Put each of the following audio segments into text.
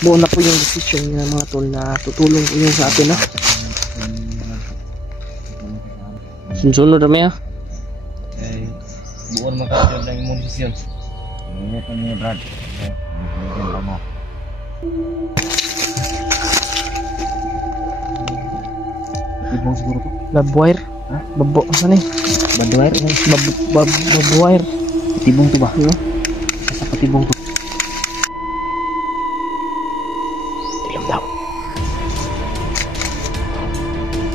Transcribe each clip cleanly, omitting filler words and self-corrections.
buo na po yung decision niya mga tol na tutulong po yun sa atin, ha. Sunod kami, ha. Buo naman kasi lang yung mong desisyon. Ingat na niya, Brad. Ingat ka mo. Ibang siguro to? Babwire? Ha? Saan eh? Babwire? Babwire. Patibong to ba? Ano? Sa patibong to. Dilam daw.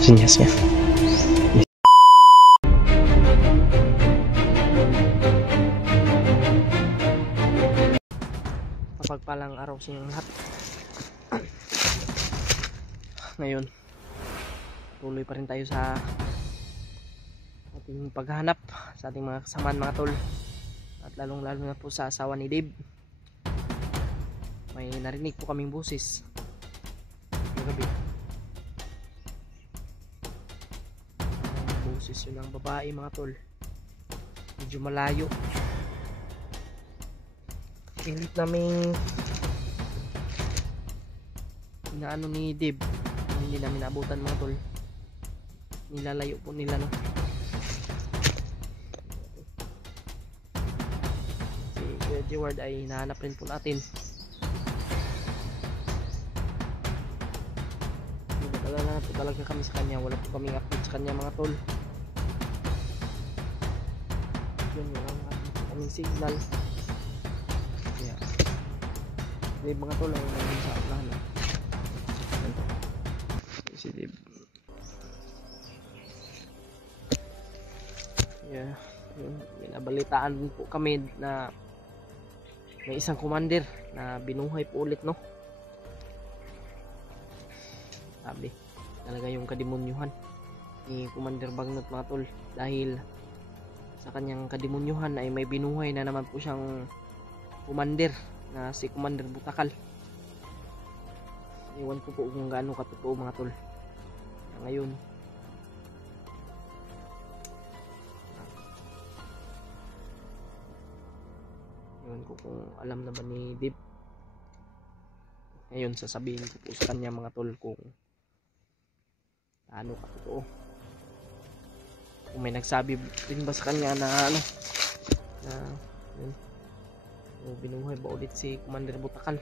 Sinyas niya. Mapagpalang araw sa inyong lahat. Ngayon, tuloy pa rin tayo sa ating paghahanap sa ating mga kasamaan, mga tol, at lalong lalo na po sa asawa ni Dave. May narinig po kaming boses kagabi. Boses yun ng babae, mga tol, medyo malayo. Pilit naming inaano ni Dave, hindi namin naabutan, mga tol. Nilalayo po nila, no. Si Kuya Jeward ay hinahanap rin po natin. Nagdadala na po talaga kami sa kanya. Wala po kaming update sa kanya, mga tol. Yun, wala kaming signal. Kaya Dave, mga tol, ay nandun sa unahan na. Si Dave. Yeah, binabalitaan po kami na may isang commander na binuhay po ulit, no. Sabi talaga yung kademonyuhan ni Commander Bagnot, mga tol, dahil sa kanyang kademonyuhan ay may binuhay na naman po siyang commander na si Commander Butakal. Iwan ko po kung gaano katotoo, mga tol. Ngayon, iwan ko kung alam na ba ni Dave. Ngayon, sasabihin ko po sa kanya, mga tol, kung ano katotoo. Kung may nagsabi rin ba sa kanya na ano, na yun, binuhay ba ulit si Commander Butakal.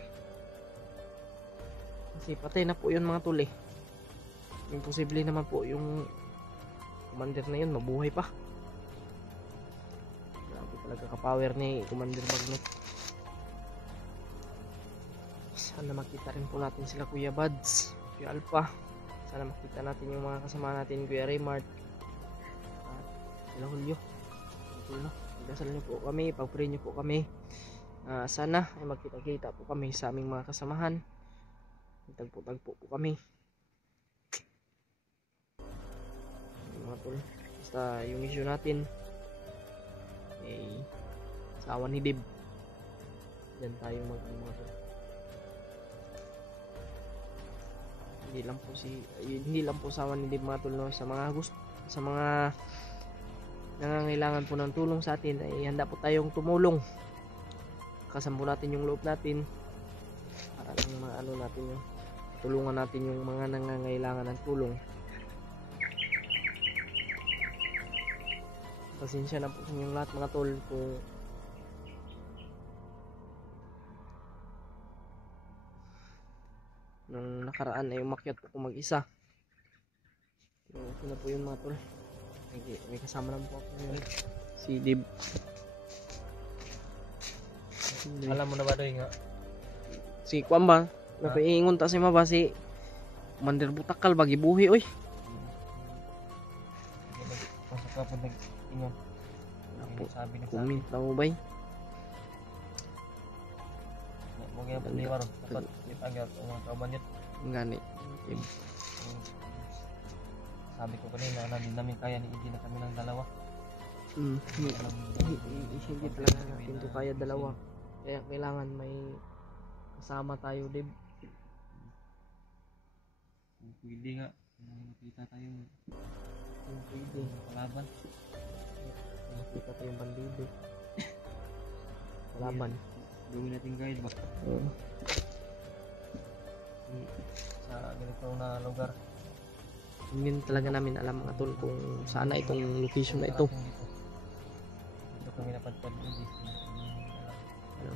Kasi patay na po yun, mga tol, eh. Imposible naman po yung commander na yun mabuhay pa. Grabe talaga ka-power ni Commander Bagnot. Sana makita rin po natin sila Kuya Buds, Kuya Alpha. Sana makita natin yung mga kasama natin, Kuya Raymart at sila Julio. Pagdasal niyo po kami, pag-pray niyo po kami. Sana ay magkita-kita po kami sa aming mga kasamahan. Tagpo-tagpo po kami, mga tol. Basta yung issue natin ay asawa ni Dave. Diyan tayo mga tol. Hindi lang po asawa ni Dave, mga tol, no. Sa mga nangangailangan po ng tulong sa atin ay handa po tayong tumulong. Kasampo natin yung loob natin para lang maano natin yung tulungan natin yung mga nangangailangan ng tulong. Pasensya na po sa inyong lahat, mga tol, kung nung nakaraan ay umakyat po ako mag-isa. Ito na po yun, mga tol. May kasama lang po ako ngayon, si Dave. Alam mo na ba doon nga? Si Kwan ba? Napaingon ta si Maba, si Commander Butakal bagi buhi, oy. Pasok ka po nag-ingon. Sabi na comment na mo, bay. Mungkin apa ni warung dapat dipanggil orang kabanyet. Ngani. Sabi ko kanina na din namin kaya ni hindi na kami ng dalawa. Hindi talaga natin to kaya dalawa. Kaya kailangan may kasama tayo, Dave. Pwede nga, makita tayo. Pwede. Kalaban. Makita tayong bandido. Kalaban. Gawin natin guide ba? ito na lugar. Hindi talaga namin alam mga tol kung saan na itong location na ito. Dito kami napadpad hindi. Ano?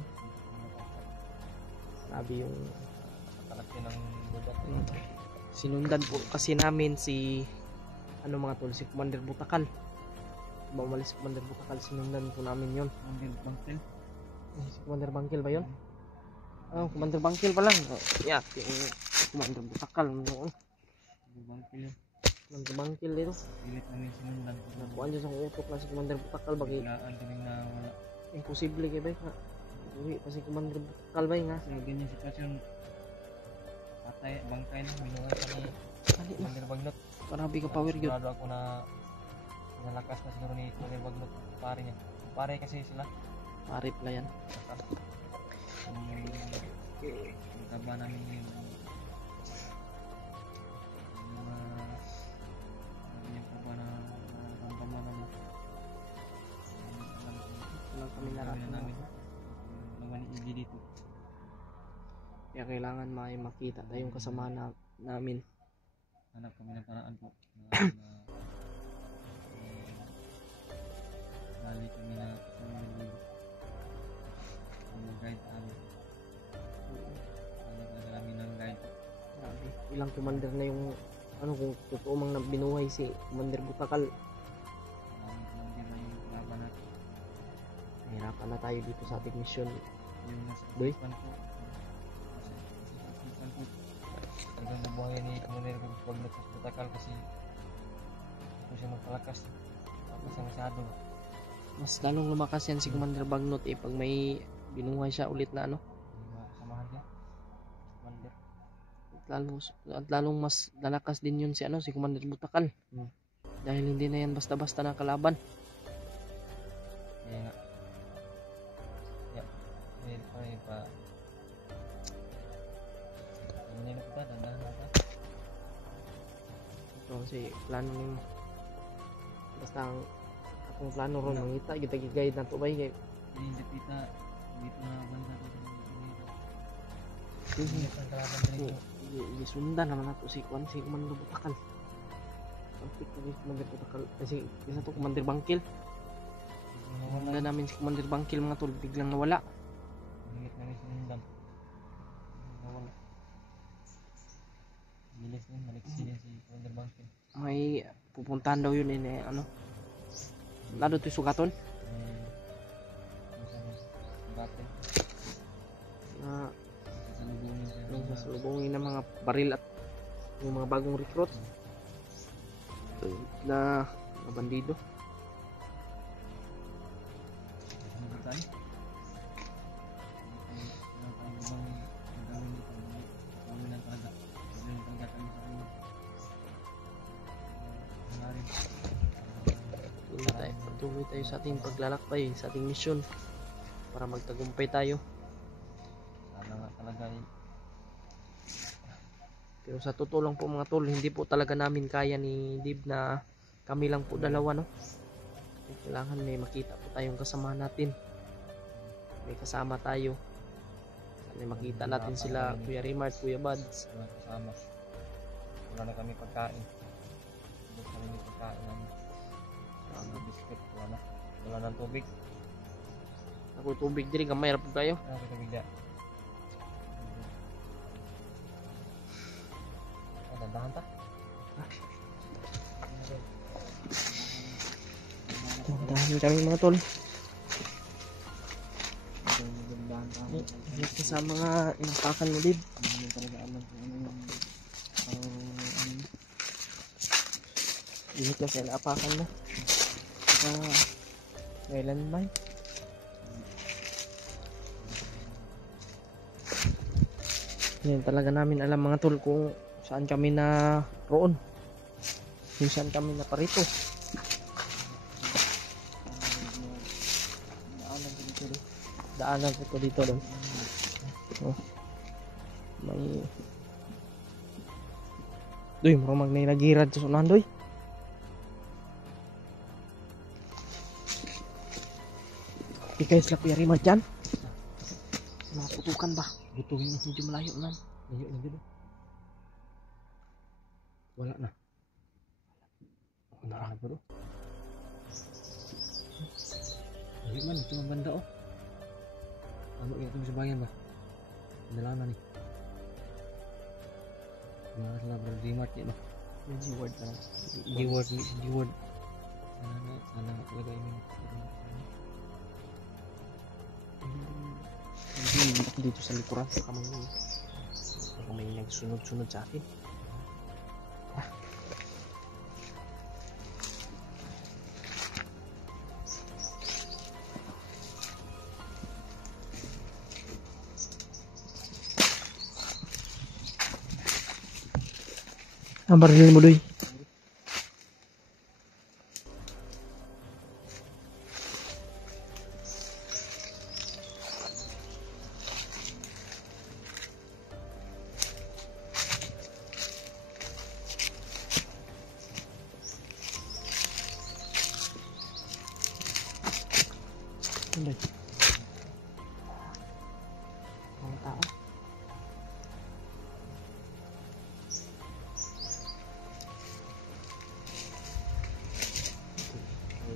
Grabe yung Kalaki ng lugar. sinundan po kasi namin si ano mga tol, si Commander Butakal. Umalis si Commander Butakal, sinundan po namin yon. Bangkel. Si Commander Bangkil ba yun? Oh, Commander Bangkil pa lang. Yeah, yung Commander Butakal noon. Bangkel. Commander Bangkil dito. Pilit namin sinundan. Nakuha dyan sa utok na si Commander Butakal. Bakit Biglaan kaming nawala. imposible kayo ba nga? Uwi pa si Commander Butakal ba nga? Sa ganyan sitwasyon, patay, bangkay na, binuhay kami. Kali na. Commander Bagnot. Parabi ka power yun. Sigurado ako na nalakas na siguro ni Commander Bagnot. Pare niya. Pare kasi sila. Pare pala yan. Yung taba namin yung taba na ramdaman namin. Walang kami narating namin. Naman hindi dito. Kaya kailangan makita tayong kasama namin. Hanap kami ng paraan po. Balik kami na guide kami. Hanap na kami ng guide. Grabe. Ilang commander na yung ano kung totoo mang binuhay si Commander Butakal. Hindi na yung laban natin. Nahirapan na tayo dito sa ating mission. Yung nasa Boy? isipan ko. Nasa isipan ko. Talagang nabuhay ni Commander Bagnot sa Butakal kasi ito siya magpalakas. Tapos sa masyado. Mas lalong lumakas yan si Commander Bagnot pag may binuhay siya ulit na ano. Samahan niya. Commander. At lalong mas lalakas din yun si ano si Commander Butakal. Dahil hindi na yan basta-basta na kalaban. Kaya nga. Dahil pa hindi na kita, dandahan na kita. So, kasi plano ni mo. Basta ang akong plano ron mangita kita gi-guide na to bay kay Hindi kita dito na banda dito. sige Ang kalaban dito. gisundan naman nato si Commander Butakal. Konflict na si Commander Butakal kasi isa to Commander Bangkil. Wala namin si Commander Bangkil mga tol biglang nawala. Hingit namin sinundan. Nawala. Bilis nun, naliksiya si Commander Bangkil. May pupuntahan daw yun ano. Lado to sugaton Bate. na Sasalubungin siya. nung sasalubungin ng mga baril at yung mga bagong recruit na mga bandido. Ano ba tayo? Ano tayo bang gagawin dito? Gagawin lang talaga. Gagawin talaga kami sa kanya. Hangarin. Patuloy tayo sa ating paglalakbay, sa ating mission para magtagumpay tayo. Sana nga talaga Pero sa totoo lang po mga tol, hindi po talaga namin kaya ni Dib na kami lang po dalawa, no? Kailangan may makita po tayong kasama natin. May kasama tayo. Sana makita natin sila, Kuya Rimart, Kuya Buds. wala kasama. Wala na kami pagkain. Wala kami may pagkain namin. Wala biscuit, wala na. Wala na tubig. Ako tubig diri, gamay ra po kayo. Ano sa tubig dyan? Dandahan ta? Dahil kami mga tol. Dandahan ta. Ingat ka sa mga inapakan mo, Dib. Hindi mo talaga alam kung ano yung Ingat ka sa inapakan mo. Kailan ba? Hindi talaga namin alam mga tol kung saan kami na roon. Kung saan kami na parito. Daanan ko dito doon. Oh. May Doy, marang magnilagirad sa sunan, doy. Ikay sila Kuya Rimart dyan. Maputukan ba? Butuhin na medyo malayo lang. Layo na dito. Wala na. Ako narang bro. Hindi man, ito ang banda oh. Ano ito sa bayan ba? Dalaman nih. Mga labra di mart ya noh. Yung G-word na lang. G-word ni G-word. Sana talaga ini. Hindi dito sa likuran sa kamay mo. Baka may nagsunod-sunod sa atin. Ang baril mo doy. Doy. Ang tao.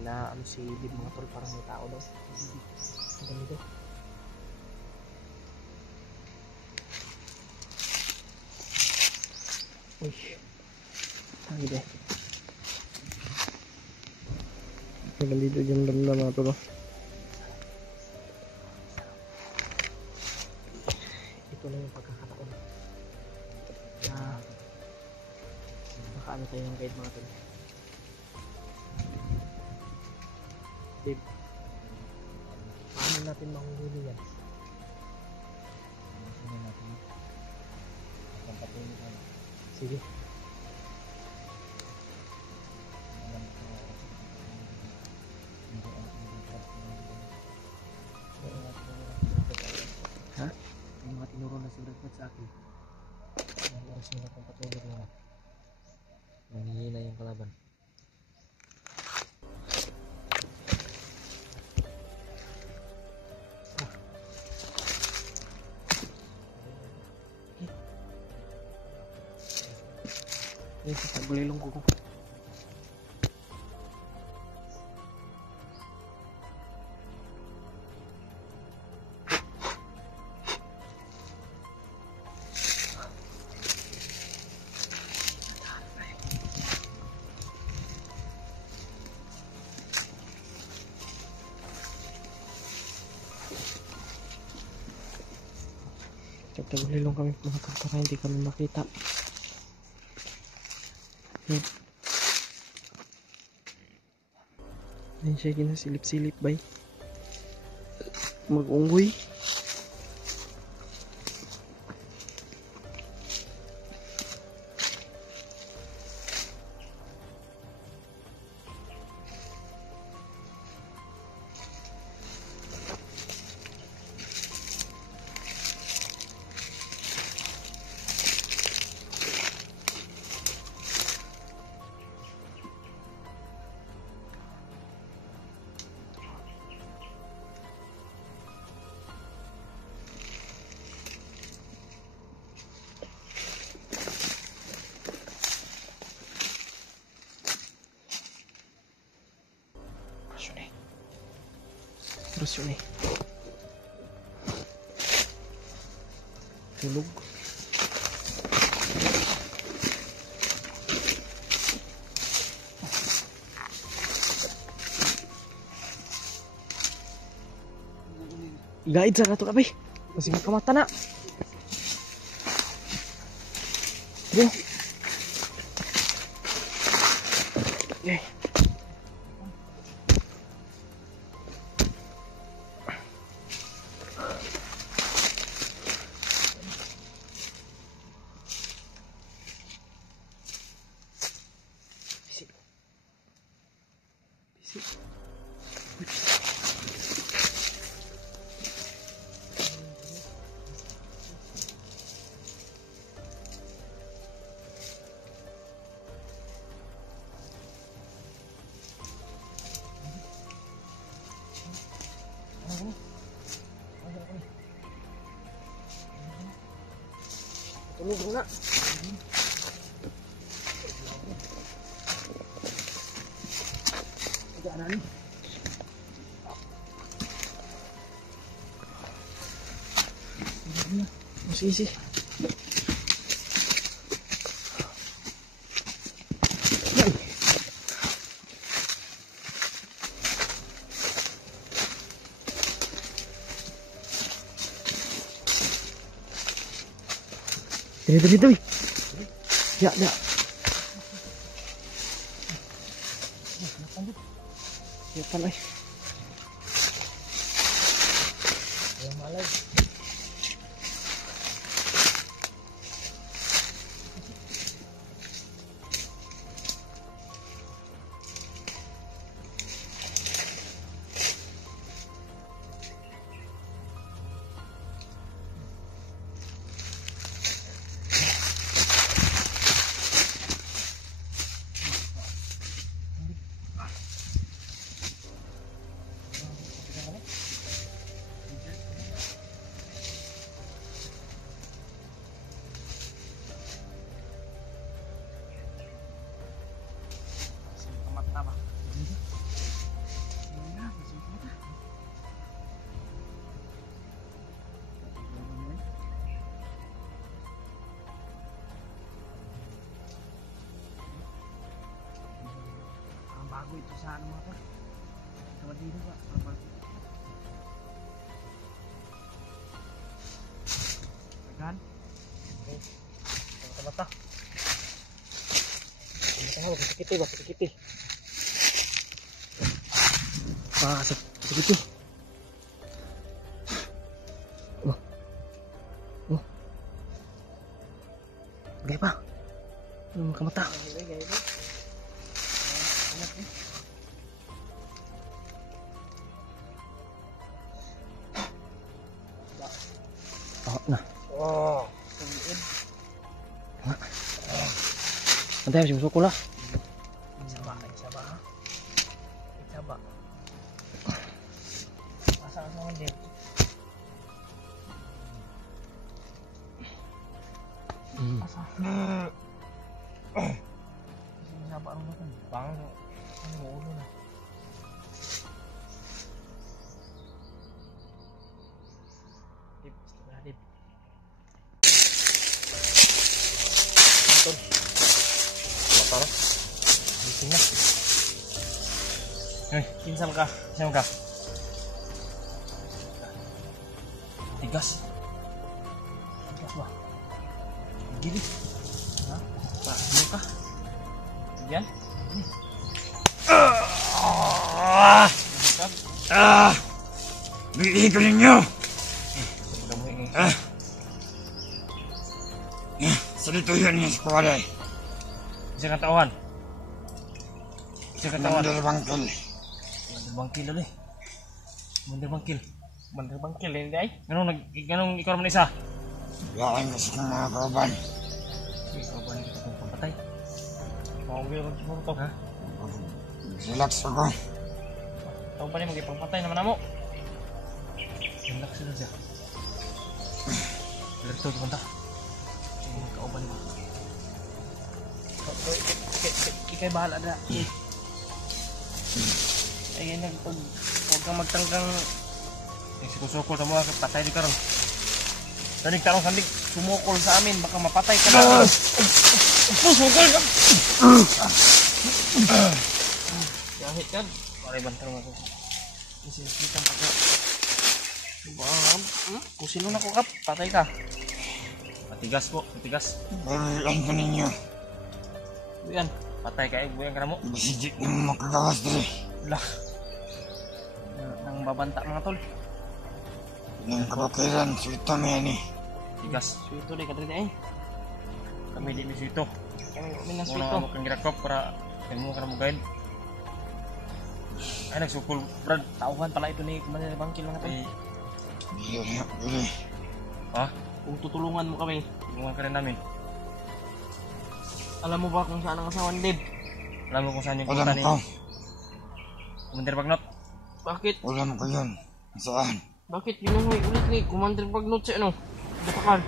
Na ano si Dib mga tol, parang may tao daw. Ang ganito. Uy. Tangi deh. Ang ganito dyan lang mga tol. Ito na yung pagkakataon. Baka ano tayo ng guide mga tol. Dib, paano natin mahuhuli yan? Sige. Ha? Yung mga tinuro na si Brad sa akin. Ang oras nila kung patulog na. Nangihina yung kalaban. Ini sa gulilong ko. Tagulilong kami mga tol para hindi kami makita. Ayun siya ginasilip-silip bay. Mag-unggoy. Terus yun eh. Tulog. Guide sa nato kabay. Kasi makamata na. Bro. Okay. Tulog na. sana ni. Sige. Dito. Ya. Ya palay. Yang malay. Bago itu sa ano mga tol. Tawad dito ba? Tagan. Okay. Mata-mata. Pakikiti. Pakikiti. Oh. Gaya pa. Kamata. Gaya pa. Nah. Oh, Nanti harus masuk lah. Sabar. Pasang-pasangan din. Pasang. Sabar mo kan. Bang, ano ulo na. Dip. Tol. Mata na. Gising na. Hey, kinsam ka. Tigas ba? Gini. Ha? Ano ka? Yan. Bigay ko ninyo! Salito yun yung skwala eh. Isa kang tauhan. Mandal bangkil. Mandal bangkil, hindi ay? Ganong ikaw naman isa? Laking kasi ng mga kauban. Kauban kita kung pampatay. Mawagil ang siguro to, ha? Relax ako. Kauban niya magipangpatay naman na mo. Relax siya. Relax to, punta. Kauban mo. Ikay bahala na. Ay, huwag kang magtanggang sikusukol sa mga patay di karon. Danig tarong sandig sumukol sa amin, baka mapatay ka na. Sumukol ka! Kahit kan, maray bantarong ako. Isinisitan pa ka. Kung sino na ko kap, patay ka. Matigas po, matigas. Balikan ko ninyo. Buyan, patay ka eh, buyan ka na mo. Bisigit ng makagawas dali. Lah. Nang babanta mga tol. Ng kapakiran, suita mo yan eh. Tigas. Suito deh kadri eh. Kami di suito. Kami minang Suito. suito. Kang girakop para kamo kana mo guide. Ay nagsukol brad. Tauhan pala ito ni Commander Bangkil mga tol. Bili. Ha? Kung tutulungan mo kami, Tulungan ka rin namin. alam mo ba kung saan ang asawa ni Deb? Alam mo kung saan yung Ulam punta ni ko. Commander Bagnot? Bakit? Ulam ko yun. Saan? Bakit binuhay ulit ni Commander Bagnot si ano? Butakan.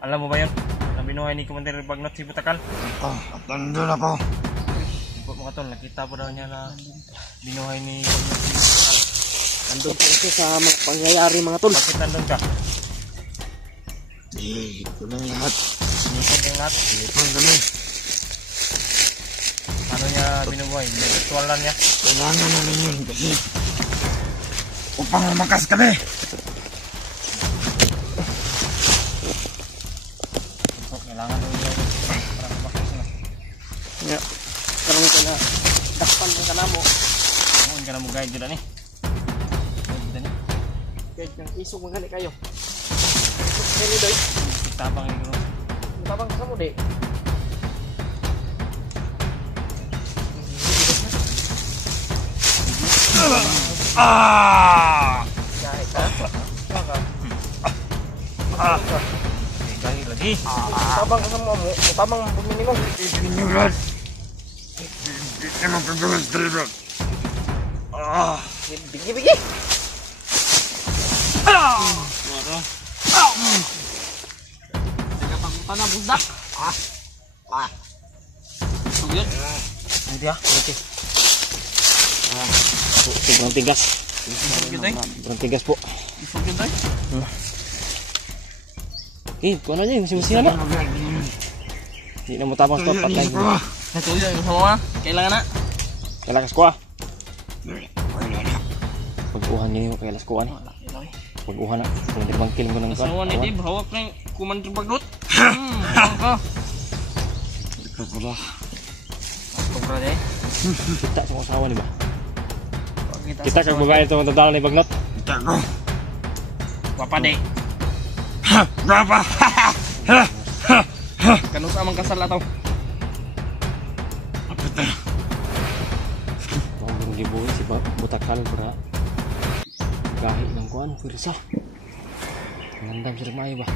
Alam mo ba yun? Ang binuhay ni Commander Bagnot si Butakal? Ito. At nandun ako. mga tol, nakita po daw niya na binuhay ni Nandun po siya sa mga pangyayari mga tol. Bakit nandun ka? Di, ito lang lahat. Sinipon kang lahat. Ito kami. Paano niya binubuhay? Ritual lang niya. Kailangan namin yun kasi upang lumakas kami. So, kailangan daw niya para lumakas na. Yeah. Karoon ka na. Dakpan ka na mo. Huwag ka na mo guide dyan eh. Guide dyan eh. Guide ng isog magani kayo. Isog kayo ni Doy. Tabang yung gano'n. Tabang ka mo di. Kahit ha? Baka. Gani lagi. Tabang ka mo mo. Tabang bumini mo. Hindi Brad. Hindi mo kagawas dali Brad. Bigi-bigi. Wala. Nagapagutan na busdak. Sugyan. Hindi ah. Hindi. Sobrang tigas. Sugyan tayo. Sobrang tigas po. Sugyan tayo. Kung ano niya, masing-masing na. Hindi na mo tapang stop patay. Natuloy yung sama. Kailangan na. Kailangan ko ah. Pag-uhan niyo yung kailas ko ah. Pag-uhan na. Kung hindi bang kilim ko ng Asawa ni Dave, hawak na yung kumandir bagot. Hawak ka. Ito pala. Sobra deh. Kita sa asawa ni ba? Kita kag babae ito matadala ni Bagnot. Kita ko. Papa deh. Brapa. Kanus amang kasal ataw. Apa ito? Ang gibuhi si Butakal para gahi ng kuan, pirsa. Ngandam sa rumay ba?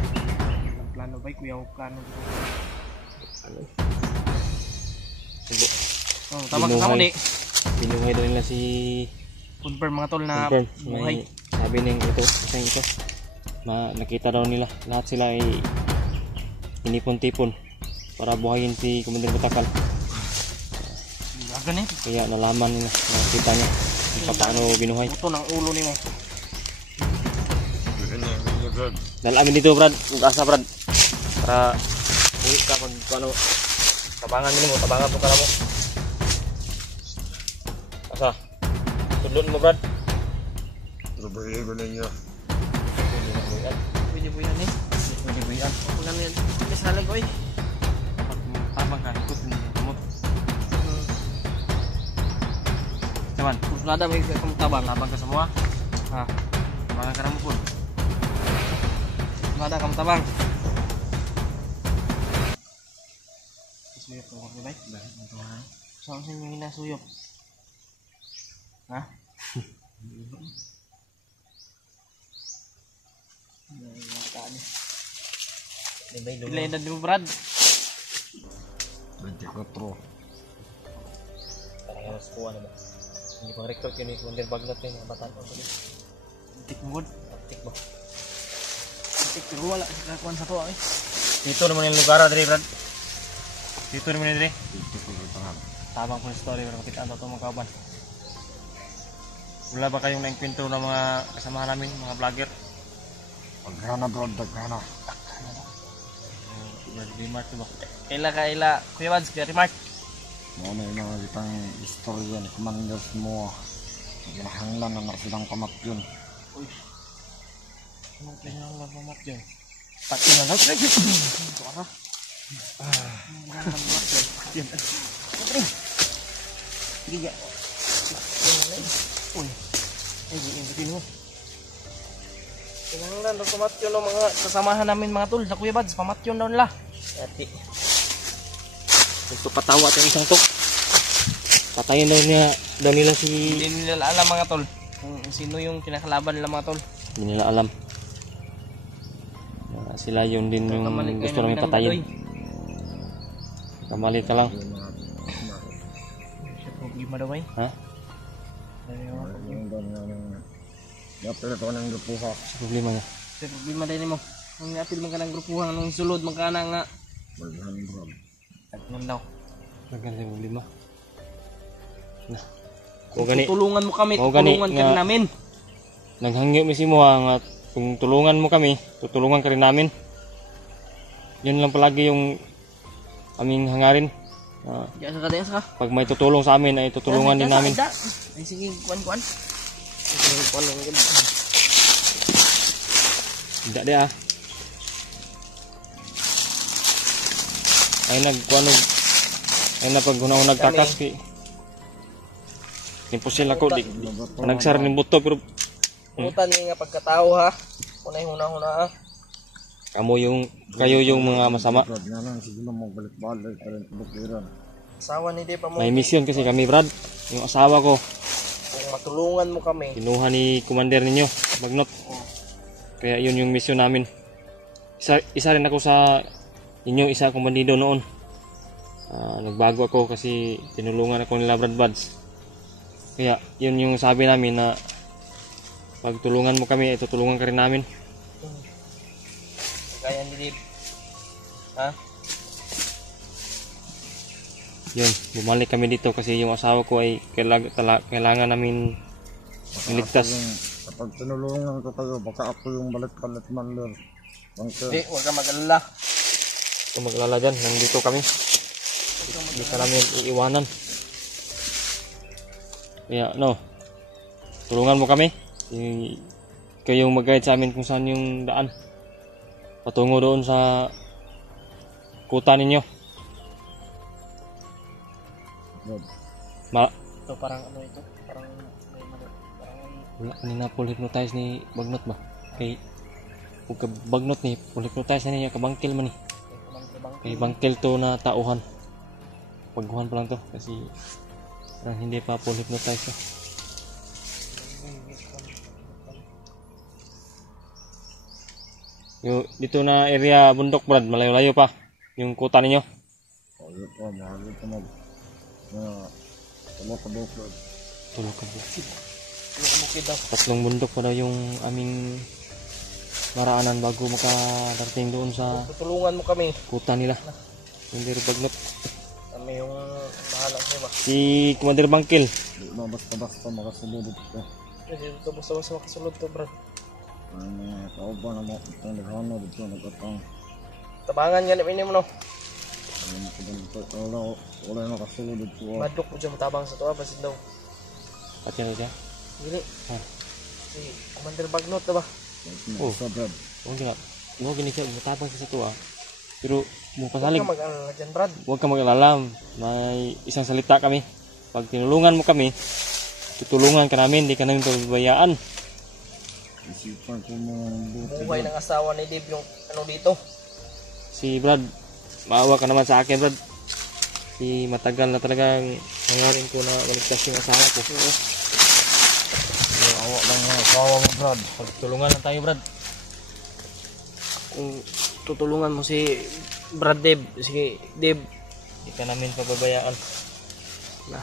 Plano ba kuya o plano? Subo. Oh, tama ka mo di. Binuhay daw nila si Confirm mga tol na Confirm. buhay. May sabi ning ito, isang ito. Nakita daw nila lahat sila ay inipon-tipon para buhayin si Commander Butakal. Gagan eh. Kaya nalaman nila, nakita niya kung paano binuhay. Buto ng ulo ni mo. Dahil amin dito Brad, ug-asa Brad. Para uwi ka kung ano, tabangan mo, tabangan mo ka na mo. Asa? Tudlon mo Brad. Trabahin ko ninyo. Pwede po yan eh. Pwede ba yan? Pulang yan. Pwede salag oy. Tabang ka, ikot mo yung kamot. Saman, Puslada may tabang. tabang ka sa mga. Ha. Tabangan ka na mo po. Puslada kam tabang. Suyop ko ba? Saan sa yung hinasuyop? Ha? Pila edad mo Brad? 24. Parang alas kuha na ba? Hindi pang record yun yung Commander Bagnot yun, mga bataan ko ulit. Tik mo. Taktik ba? Tik pero wala sa kakuan sa to eh. Dito naman yung lugar, Adri Brad. Dito naman yung Adri. Ito ko ito nga. Tabang ko yung story, pero makitaan daw ito mga kauban. Wala ba kayong naingkwentro ng mga kasamahan namin, mga vlogger? Pagkana Brad, pagkana. Remark ba? Kaila Kuya Wads, Kuya Remark. Mga may mga kitang istorya ni Commanders mo. Ginahanglan na silang kamapyon. Uy. Anong kanyang nagmamat dyan? Pati na lang. Suara. Magandang buhat dyan. Sige. Uy. Ay, hindi mo. Kinahanglan daw pamatyon ng mga kasamahan namin mga tol sa Kuya Bads. Pamatyon daw nila. Ati. Gusto patawa at yung isang to. Patayin daw nila si... Hindi nila alam mga tol kung sino yung kinakalaban nila mga tol. Hindi nila alam. Sila yun din yung gusto namin patayin. Kamali ka lang. Siya problema daw ay. Ha? Dapat ito ng grupuha. Sa problema niya. Siya problema din mo. Ang apil man ka ng grupuhan nung sulod man ka na nga. Maghan Brad. Tagnan daw. Maganda yung problema. O gani, Tulungan mo kami, o gani tulungan ka nga- rin namin. naghangyo mi si mo nga kung tulungan mo kami, tutulungan ka rin namin. Yun lang palagi yung aming hangarin. Diyan sa ka. Pag may tutulong sa amin ay tutulungan din namin. Ay sige, kuan. Sige, kuan lang gud. Hindi di ah. Ay nagkuano ay napag hunahunag takas ki. Imposible ako di nagsar ni buto pero Putan ni nga pagkatao ha. Unay huna-huna ha. kayo yung mga masama. Brad nga lang, sige mo balik-balik pa rin bukiran. Asawa ni Dave mo. May misyon kasi kami, Brad. Yung asawa ko, Kung matulungan mo kami. kinuha ni commander ninyo, Bagnot. Kaya yun yung misyon namin. Isa rin ako sa inyo, isa akong bandido noon. Nagbago ako kasi tinulungan ako nila Brad Buds. Kaya yun yung sabi namin na pag tulungan mo kami, tutulungan ka rin namin. Kaya ni Dave. Ha? Yun, bumalik kami dito kasi yung asawa ko ay kailangan namin iligtas. Kapag tinulungan ko kayo, baka ako yung balik-balik man lor. Hindi, huwag ka mag-alala. Kung maglala dyan, nandito kami. Hindi ka namin iiwanan. Kaya tulungan mo kami. Kayo yung mag-guide sa amin kung saan yung daan. Patungo doon sa kuta ninyo. Ito parang ano ito? Parang may Wala kanina full hypnotize ni Bagnot ba? Kay huwag ka Bagnot ni full hypnotize na niya kabangkil man ni. Kay bangkil to na tauhan. Pagguhan pa lang to kasi hindi pa full hypnotize to. Dito na area bundok Brad, malayo-layo pa yung kuta ninyo. Ayun po, mahal ito mag tulog ka bukod. Tulog ka bukid. bukid daw. Tatlong bundok pa daw yung aming maraanan bago makarating doon sa Tutulungan mo kami. kuta nila. Hindi rin Bagnot. Kami yung bahala sa'yo ba? Si Commander Bangkil. Di ba basta-basta makasulod ito. Hindi ito basta-basta makasulod to bro. Ang mga kauban na mo, itong naghano dito, nagkatang. Tabangan ganit mo no. Alam ko dito, wala nakasulod ito. Madok mo dyan matabang sa tuwa. Basit daw. At yan siya. Gili. Ha. Si Commander Bagnot na ba? Sa Brad. Huwag gini siya, matabang sa ito ah. Pero mo Huwag pasalig, ka mag-alala dyan Brad. huwag ka mag-alala. May isang salita kami. Pag tinulungan mo kami, tutulungan ka namin, di ka namin pababayaan. Isipan ko mo ang buti. Buhay ng asawa ni Dave yung ano dito. Si Brad, maawa ka naman sa akin Brad. Si matagal na talagang hangarin ko na maligtas yung asawa ko. Awa lang nga, asawa mo Brad. Pagtulungan lang tayo Brad. Kung tutulungan mo si Brad Dave. Sige Dave. Di ka namin pababayaan. Na.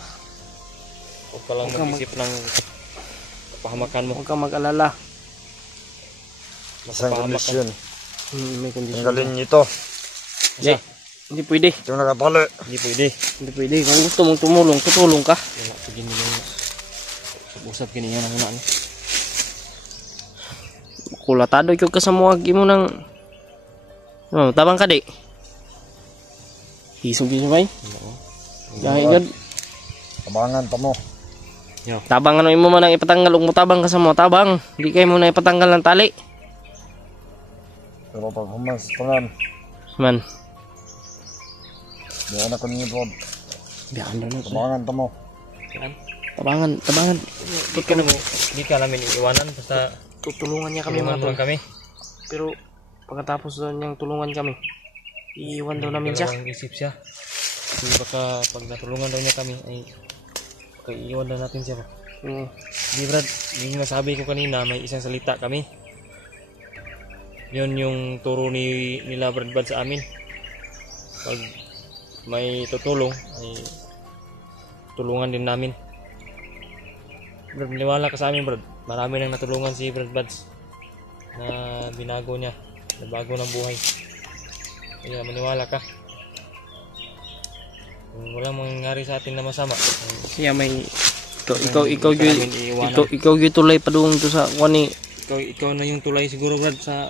Huwag ka lang Huwag ka mag-isip ng pahamakan mo. Huwag kang mag-alala. Isang Mapahamak ka. kondisyon. May kondisyon. Tanggalin niyo ito. Hindi. Hindi pwede. Ito nakabali. Hindi pwede. Hindi pwede. Kung gusto mong tumulong, tutulong ka. Wala, sige nila yung usap kini yan ang una. Kulatado yung kasamuag mo ng... Oh, tabang ka di. Hisog yun bay. Dahil yan. Tabangan pa mo. Tabang ano mo man ang ipatanggal. Huwag mo tabang ka sa mo. Tabang. Hindi kayo mo na ipatanggal ng tali. Pero pag humas tangan, Man. diyan ako ninyo Brad. Biyan na no. Tabangan pa mo. Tabangan. Tabangan. Hindi ka namin iiwanan. Basta Tutulungan niya kami tulungan mga mo tol. lang kami. Pero pagkatapos doon niyang tulungan kami, iiwan daw namin siya. Dalawang isip siya. Kasi baka pag natulungan daw niya kami ay baka iiwan daw natin siya ba. Di Brad, yung nasabi ko kanina may isang salita kami. Yun yung turo nila Brad Bad sa amin. Pag may tutulong ay tulungan din namin. Brad, maniwala ka sa amin Brad. Marami nang natulungan si Brad Buds na binago niya, nabago ng buhay. Kaya maniwala ka. Wala mangyayari sa atin na masama. Siya may ikaw Hindi ka namin iiwanan. ikaw gitulay pa doon to sa kuani. Ikaw na yung tulay siguro, Brad, sa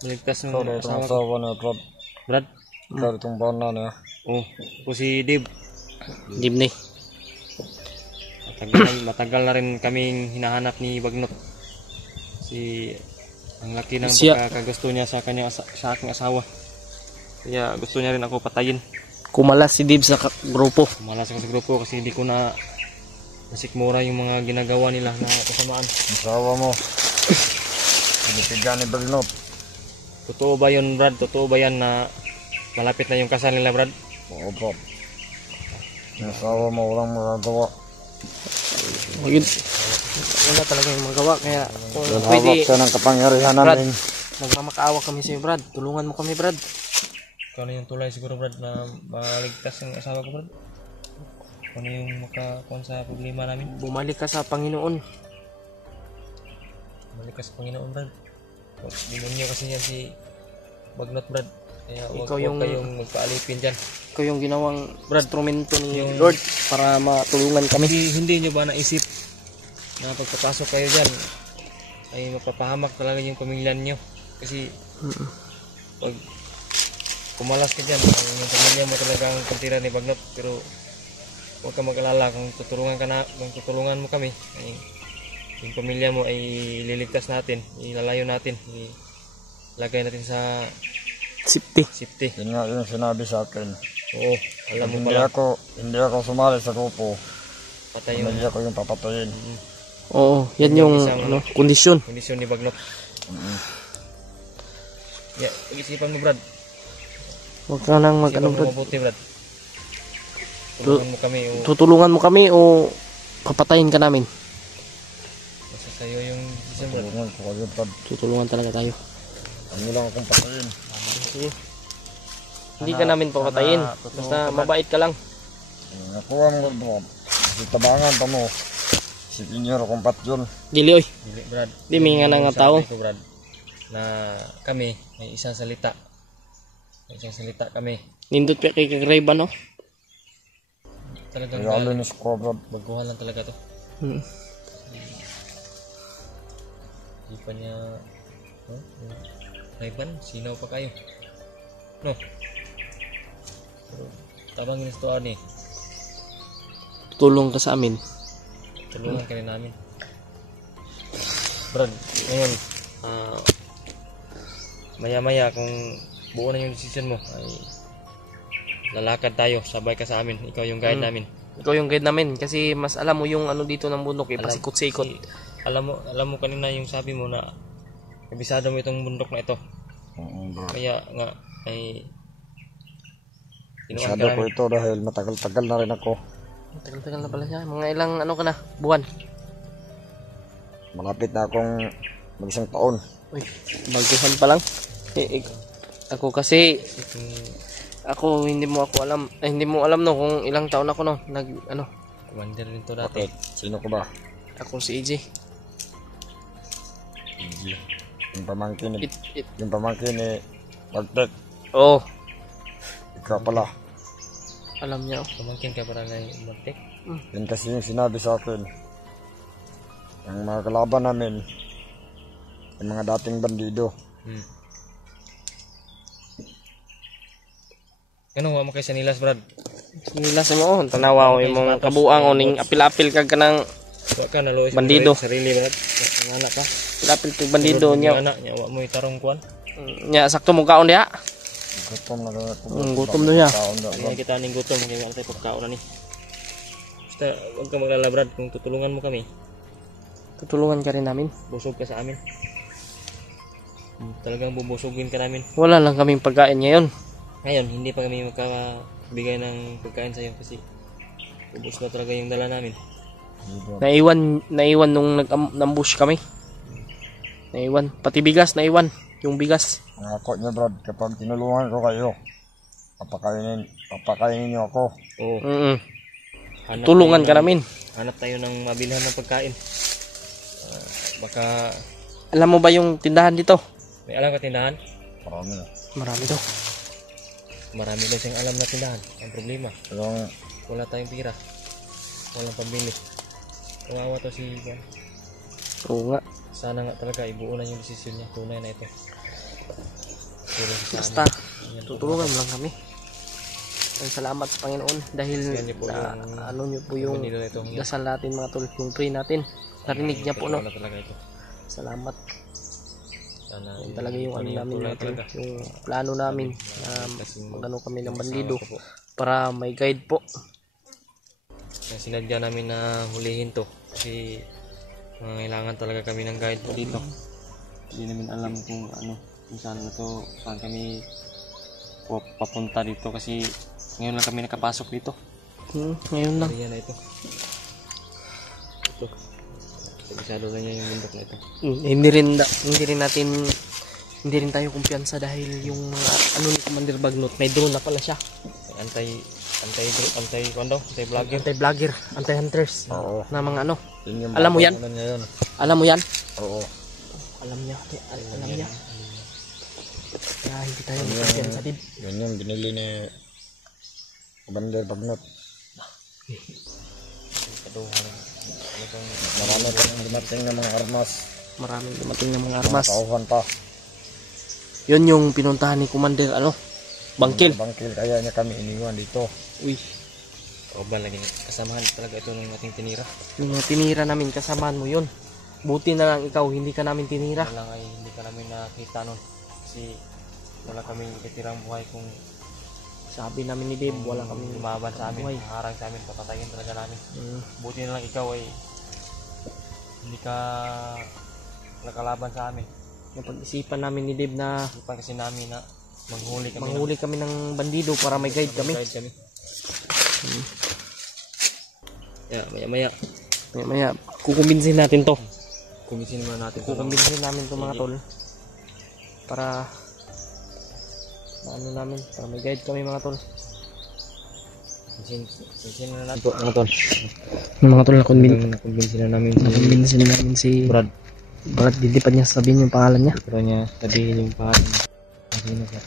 maligtas ng Ikaw na itong asawa ko. asawa na, Brad. Brad? Ikaw itong bana na. Oh, ako si Dave. Dibni. Matagal na rin kaming hinahanap ni Bagnot. Ang laki ng Siya- pagkakagusto niya sa aking asawa. Kaya gusto niya rin ako patayin. Kumalas si Dib sa grupo. Malas ako sa grupo kasi hindi ko na nasikmura yung mga ginagawa nila na kasamaan. Asawa mo. Binitigan ni Bagnot. Totoo ba yun, Brad? Totoo ba yan na malapit na yung kasal nila, Brad? Oo, Brad. Yung asawa mo walang magagawa. Ayun. Wala talaga yung magawa kaya kung Hawak pwede siya ng kapangyarihan Brad. namin. nagmamakaawa kami sa iyo, Brad. Tulungan mo kami, Brad. Ikaw na yung tulay siguro, Brad, na maligtas ng asawa ko, Brad. Ikaw na yung makakuha sa problema namin. Bumalik ka sa Panginoon. Malikas Panginoon, Brad. Demonyo kasi yan si Bagnot, Brad. Kaya Ikaw huwag yung- kayong magpaalipin dyan. Ikaw yung ginawang instrumento ni Yung- Lord para matulungan kami. Hindi nyo ba naisip na pagpapasok kayo dyan ay mapapahamak talaga yung pamilya nyo? Kasi pag kumalas ka dyan, yung pamilya mo talaga ang kantira ni Bagnot. Pero huwag ka mag-alala kung tutulungan mo kami, ay yung pamilya mo ay ililigtas natin, ilalayo natin, ilagay natin sa Safety. safety. Yun nga yung sinabi sa akin. Oo, alam mo Hindi pala, ako sumali sa grupo. patay yung Hindi ako yung papatayin. Oo, yan yung Isang- kondisyon. kondisyon ni Bagnot. Yeah, pag-isipan mo, Brad. Huwag ka nang Isipan mag-ano, mo Brad. mabuti, Brad. Tulungan mo kami o Tutulungan mo kami o papatayin ka namin. basta sa'yo yung decision, Brad. Tulungan ko kayo, Brad. Tutulungan talaga tayo. Ano lang akong patayin. Hindi ka namin papatayin. totoo Basta ka, Brad. mabait ka lang. Nakuha mo, Brad. Kasi tabangan pa mo. Si Pinyor akong patyon. Dili, oy. Dili, Brad. Di, may nga Yung nga tao. sabi ko, Brad, na kami may isang salita. May isang salita kami. Nindot pa kay Kagrayban, no? Talagang Regalo ni Sko, Brad. baguhan lang talaga to. Hmm. Di pa niya Rayban, sinaw pa kayo. No. Pero tabang gusto ani. Tulong ka sa amin. Tulungan ka rin namin. Brad, ngayon, maya-maya kung buo na yung decision mo, ay lalakad tayo, sabay ka sa amin. Ikaw yung guide namin. Ikaw yung guide namin kasi mas alam mo yung ano dito ng bundok eh, pasikot-sikot. Alam mo kanina yung sabi mo na kabisado mo itong bundok na ito. Oo, Brad. Kaya nga, ay tinuan Masyado ka ko namin. ito dahil matagal-tagal na rin ako. Tagal-tagal na pala siya. Mga ilang ano ka na, buwan. Malapit na akong mag-isang taon. Uy, baguhan pa lang. Ako kasi, ako hindi mo alam no kung ilang taon ako no. Commander rin to dati. Bakit? Sino ko ba? Ako si AJ. Yung pamangkin ni... It. Yung pamangkin ni... Pagtek. Oh, Ikaw pala. alam niya. Pamangkin ka para na Martek. Yan kasi yung sinabi sa akin. Ang mga kalaban namin, yung mga dating bandido. Ano wa mo kay Sanilas, Brad? Nila sa mo, tanawa ko yung mga kabuang o ning apil-apil kag kanang Wa ka na lois Bandido. sarili, Brad. Ang anak ka. apil kag bandido niya. Anak niya wa mo itarong kuan. Nya sakto mo kaon diha. Gutom na kaya ako. Gutom na niya. Taon na, Kaya kita ning gutom kaya wala tayo pagkaon na ni. Basta wag ka maglala, Brad, kung tutulungan mo kami. Tutulungan ka rin namin. Busog ka sa amin. Talagang bubusugin ka namin. Wala lang kaming pagkain ngayon. Ngayon, hindi pa kami magkabigay ng pagkain sa'yo kasi ubos na talaga yung dala namin. Naiwan nung nag-ambush kami. Naiwan. Pati bigas, naiwan. Yung bigas. Ang ako niya, Brad, kapag tinulungan ko kayo, papakainin niyo ako. Oo. Hanap Tulungan tayo ka namin. Hanap tayo ng mabilhan ng pagkain. Baka Alam mo ba yung tindahan dito? may alam ka tindahan? Marami na. Marami daw. marami daw siyang alam na tindahan. Ang problema, Pero wala tayong pira. Walang pambili. Kawawa to si Juan. Oo nga. Sana nga talaga ibuo na yung desisyon niya. Tunay na ito. Basta, tutulungan mo lang kami. Ay, salamat sa Panginoon dahil Yan niyo po na, yung ano niyo po yung nila ito. dasal natin mga tol, yung pray natin. Narinig niya po, no? Na talaga ito. Salamat. Sana Yan talaga yung ano namin tunay mga tol, talaga. yung plano namin na Kasi magano kami ng kasama bandido ko po. para may guide po. Kaya sinadya namin na hulihin to. Kasi kailangan talaga kami ng guide po dito. Hindi namin alam kung ano, kung saan na to, saan kami papunta dito kasi ngayon lang kami nakapasok dito. Ngayon lang. Area na ito. Ito. Masyado na niya yung bundok na ito. Hindi rin tayo kumpiyansa dahil yung mga ano ni Commander Bagnot, may drone na pala siya. Anti-vlogger. Anti-vlogger, anti-hunters. Oo. Na mga ano. yun yung Alam mo yan? bago ngayon. Alam mo yan? Oo. Alam niya. Kaya hindi tayo kumpiyansa din. Yun yung binili ni Commander Bagnot. Marami pa nang dumating ng mga armas. Maraming dumating ng mga Mga armas. tauhan pa. Yun yung pinuntahan ni Commander Bangkil. Bangkil, kaya niya kami iniwan dito. Uy, O ba lagi kasamahan talaga ito ng ating tinira. yung tinira namin kasamahan mo yun. Buti na lang ikaw, hindi ka namin tinira. Wala nga hindi ka namin nakita nun. Kasi wala kaming itirang buhay kung Sabi namin ni Dave, wala kami lumaban sa amin, buhay. harang sa amin, papatayin talaga namin. Buti na lang ikaw ay hindi ka nakalaban sa amin. Napag-isipan namin ni Dave na Ipan kasi namin na manghuli kami ng bandido para may guide kami. Yeah, maya Maya, kukumbinsin natin to. kumisin muna natin ito. Kukumbinsin namin to mga tol. Para ano namin, para may guide kami mga tol. Kumisin na natin ito mga tol. Mga tol, Kumbinsin na namin si Brad. Brad, hindi pa niya sabihin yung pangalan niya. Pero niya sabihin yung pangalan niya. Sino siya?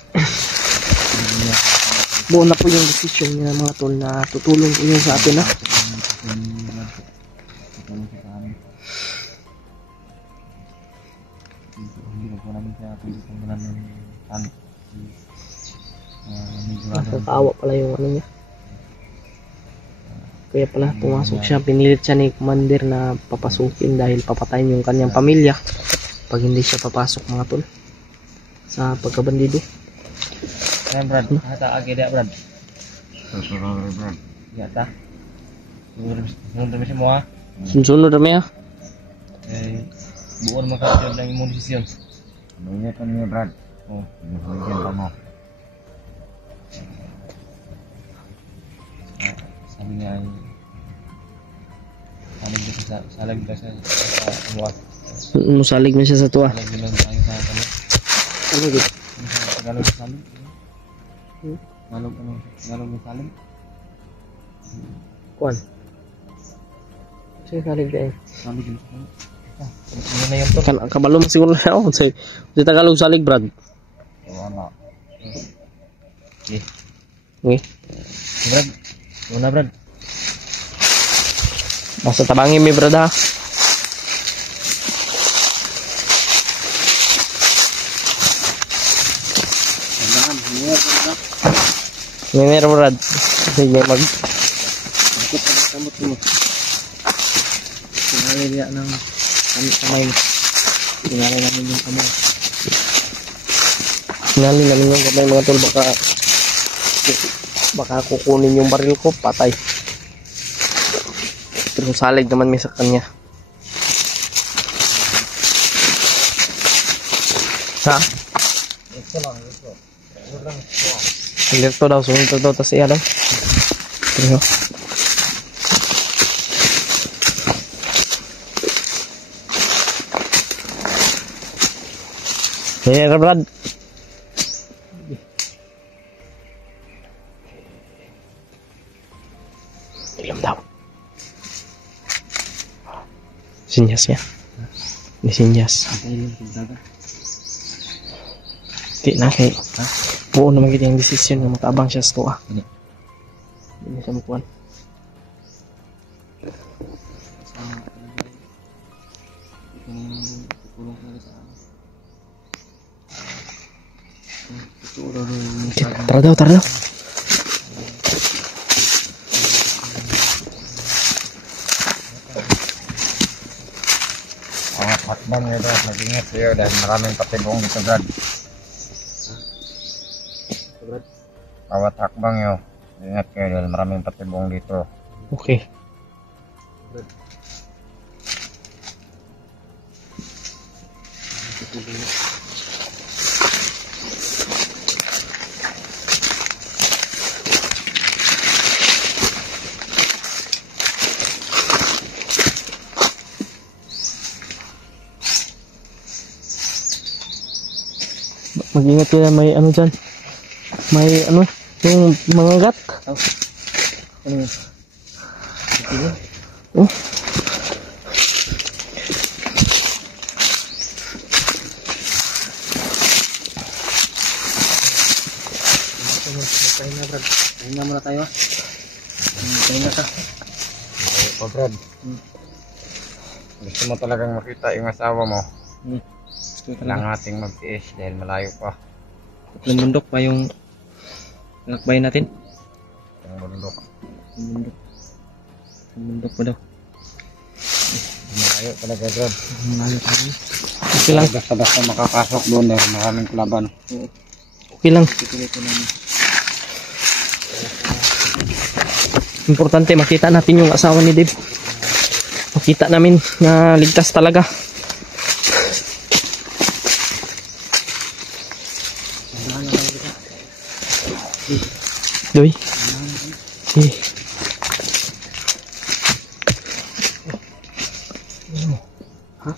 Buo na po yung decision niya mga tol na tutulong po yun sa atin, ha? Hindi po namin siya pagkukunan ng Nakakaawa pala yung ano niya. Kaya pala pumasok siya, pinilit siya ni Commander na papasukin dahil papatayin yung kanyang pamilya pag hindi siya papasok mga tol sa pagkabandido. Ayan Brad, hata agi dia Brad. Susunod, Brad. Ya ta. Sunod mo mo ha. Sunod kami, ha? Eh, buon makatid ng imong desisyon. Ano niya kami, Brad? Oh, Bigyan pa mo. sabi niya ay salig ka sa muwat. Musalig na siya sa tuwa. Salig lang tayo sa kanya. Ano yun? Tagalog na salig. Tagalog ano? Tagalog na salig. Kuan. Sige, salig ka eh. Salig na salig. Ano na yun to? Kabalo mo siguro na ako. Sa Tagalog salig, Brad. Wala. Okay. Okay. Brad. Una Brad. Basta tabangin mi, Brad, ha? Nginir, Brad. Sige, Samot mo. Tingali niya ng kamay. Tingali namin yung kamay. Sinali namin yung kamay mga tol, baka kukunin yung baril ko, patay. Pero salig naman may sa kanya. Ha? Ito lang, ito. Alerto daw, sunod daw, tas iya daw. Pero, Brad. Ilom daw. Sinyas niya. Ini sinyas. Di na kay. Buo naman gid yung desisyon nga makaabang siya sa tuwa. Hindi. Hindi siya makuan. Tara daw, tara daw. Mga hakbang nyo daw, mag-ingat kayo dahil maraming patibong dito, Brad. Bawat hakbang nyo, ingat kayo dahil maraming patibong dito. Okay. Mag-ingat kayo, may ano dyan. May ano, yung mga gat. Ano yun? Oh. Pahinga muna tayo. Pahinga ka. Ay, pa, Brad. Gusto mo talagang makita yung asawa mo. Kailangan nating mag-tiis dahil malayo pa. Tatlong bundok pa yung lakbay natin. Yung bundok. Bundok. Bundok pa daw. Malayo talaga, Brad. Malayo pa rin. Okay lang, Basta-basta makapasok doon dahil maraming kalaban. okay lang. Tutuloy ko namin. Importante makita natin yung asawa ni Dave. Makita namin na ligtas talaga. Doy. Sige. Ha?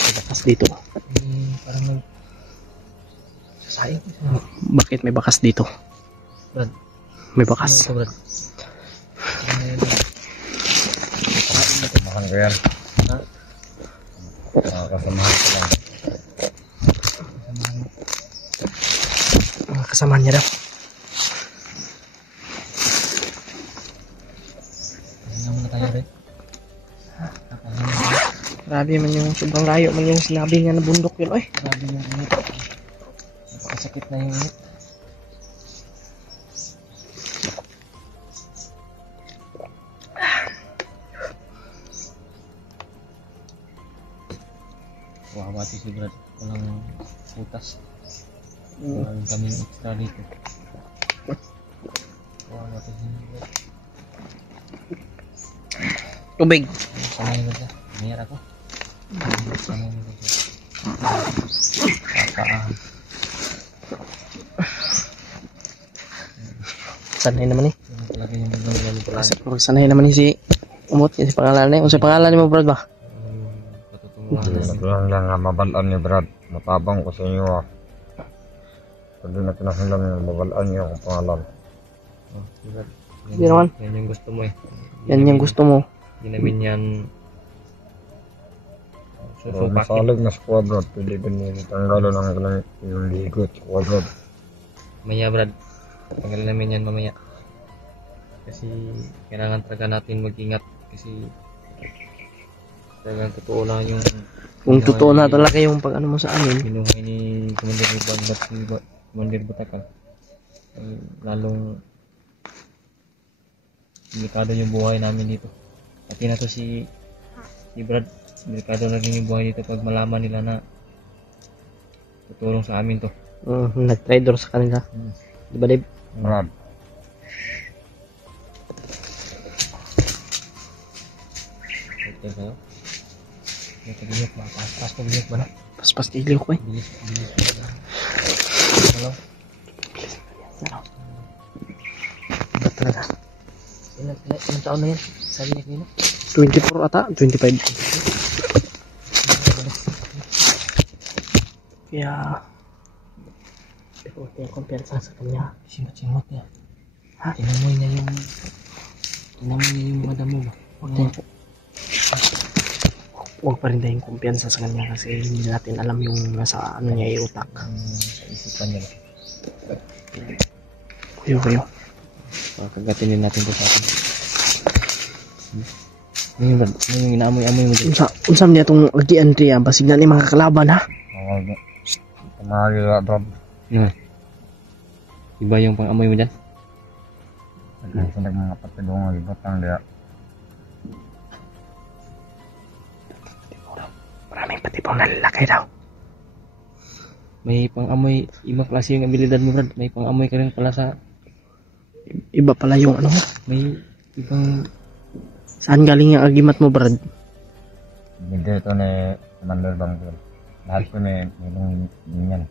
May bakas dito. Parang may sasayang. Bakit may bakas dito? Brad. May bakas. Ano Brad? Kasamahan ko yan. Ha? Kasamahan ko lang. Mga kasamahan niya daw. Pahinga muna tayo rin. Grabe man yung sobrang layo man yung sinabi niya na bundok yun. Oy. Grabe yung init. Napakasakit na yung init. Wawati si Brad. Walang putas. Walang kaming extra dito. Wawati si Brad. Tubig. Sanay na siya. Mayroon ako. Sanay na siya. Kakaan. Sanay naman eh. Yun talaga yung naglalaro pala. Sanay naman eh si Umot. Si pangalan niya. Kung sa pangalan ni mo, Brad ba? Patutunguhan Lang nga mabalaan niyo, Brad. Matabang ko sa inyo, ah. Pwede na kinahanglan niyo, mabalaan niyo ang pangalan. Hindi naman. Yan yung gusto mo eh. Yan yung gusto mo. Hindi namin yan So, susupakin. masalig na squad, Brad. Pwede ba niyo tanggalon ang kanang yung ligot, squad, Brad. Mamaya Brad, tanggalin namin yan mamaya. Kasi kailangan talaga natin mag-ingat. Kasi talagang totoo lang yung Kung totoo na talaga yung pag ano mo sa amin. binuhay ni Commander Iban at si Commander Butakal. Ay, lalong delikado yung buhay namin dito. Pati na to si Brad, delikado na rin yung buhay dito pag malaman nila na tutulong sa amin to. Nag-trader sa kanila. Diba, Dave? Brad. Okay kayo? May tagiliyok ba? Pas tagiliyok ba na? Paspas kilo ko eh. Bilis. Hello? Ba talaga? Ilang taon na yan? Sabi niya kanina? 24 ata? 25. Kaya huwag kayong kumpiyansa sa kanya. Singot niya. Ha? Tinamoy niya yung madam mo ba? Huwag kayong huwag pa rin tayong kumpiyansa sa kanya kasi hindi natin alam yung nasa ano niya utak. Sa isipan niya. Kuyo. Kagatin din natin ito sa atin. Yung inaamoy-amoy mo dyan. Unsam niya itong agian riya, basig na ni mga kalaban ha? Oo, mga Brad. Iba yung pang-amoy mo dyan. Kasi mga patibong ng ibutang dia. Maraming patibong na lalaki daw. May pang-amoy, ibang klase yung abilidad mo, Brad. May pang-amoy ka rin pala sa... Iba pala yung ano mo. May ibang... Saan galing yung agimat mo, Brad? Hindi ito ni Commander Bangkol. Lahat ko ni nilong yan.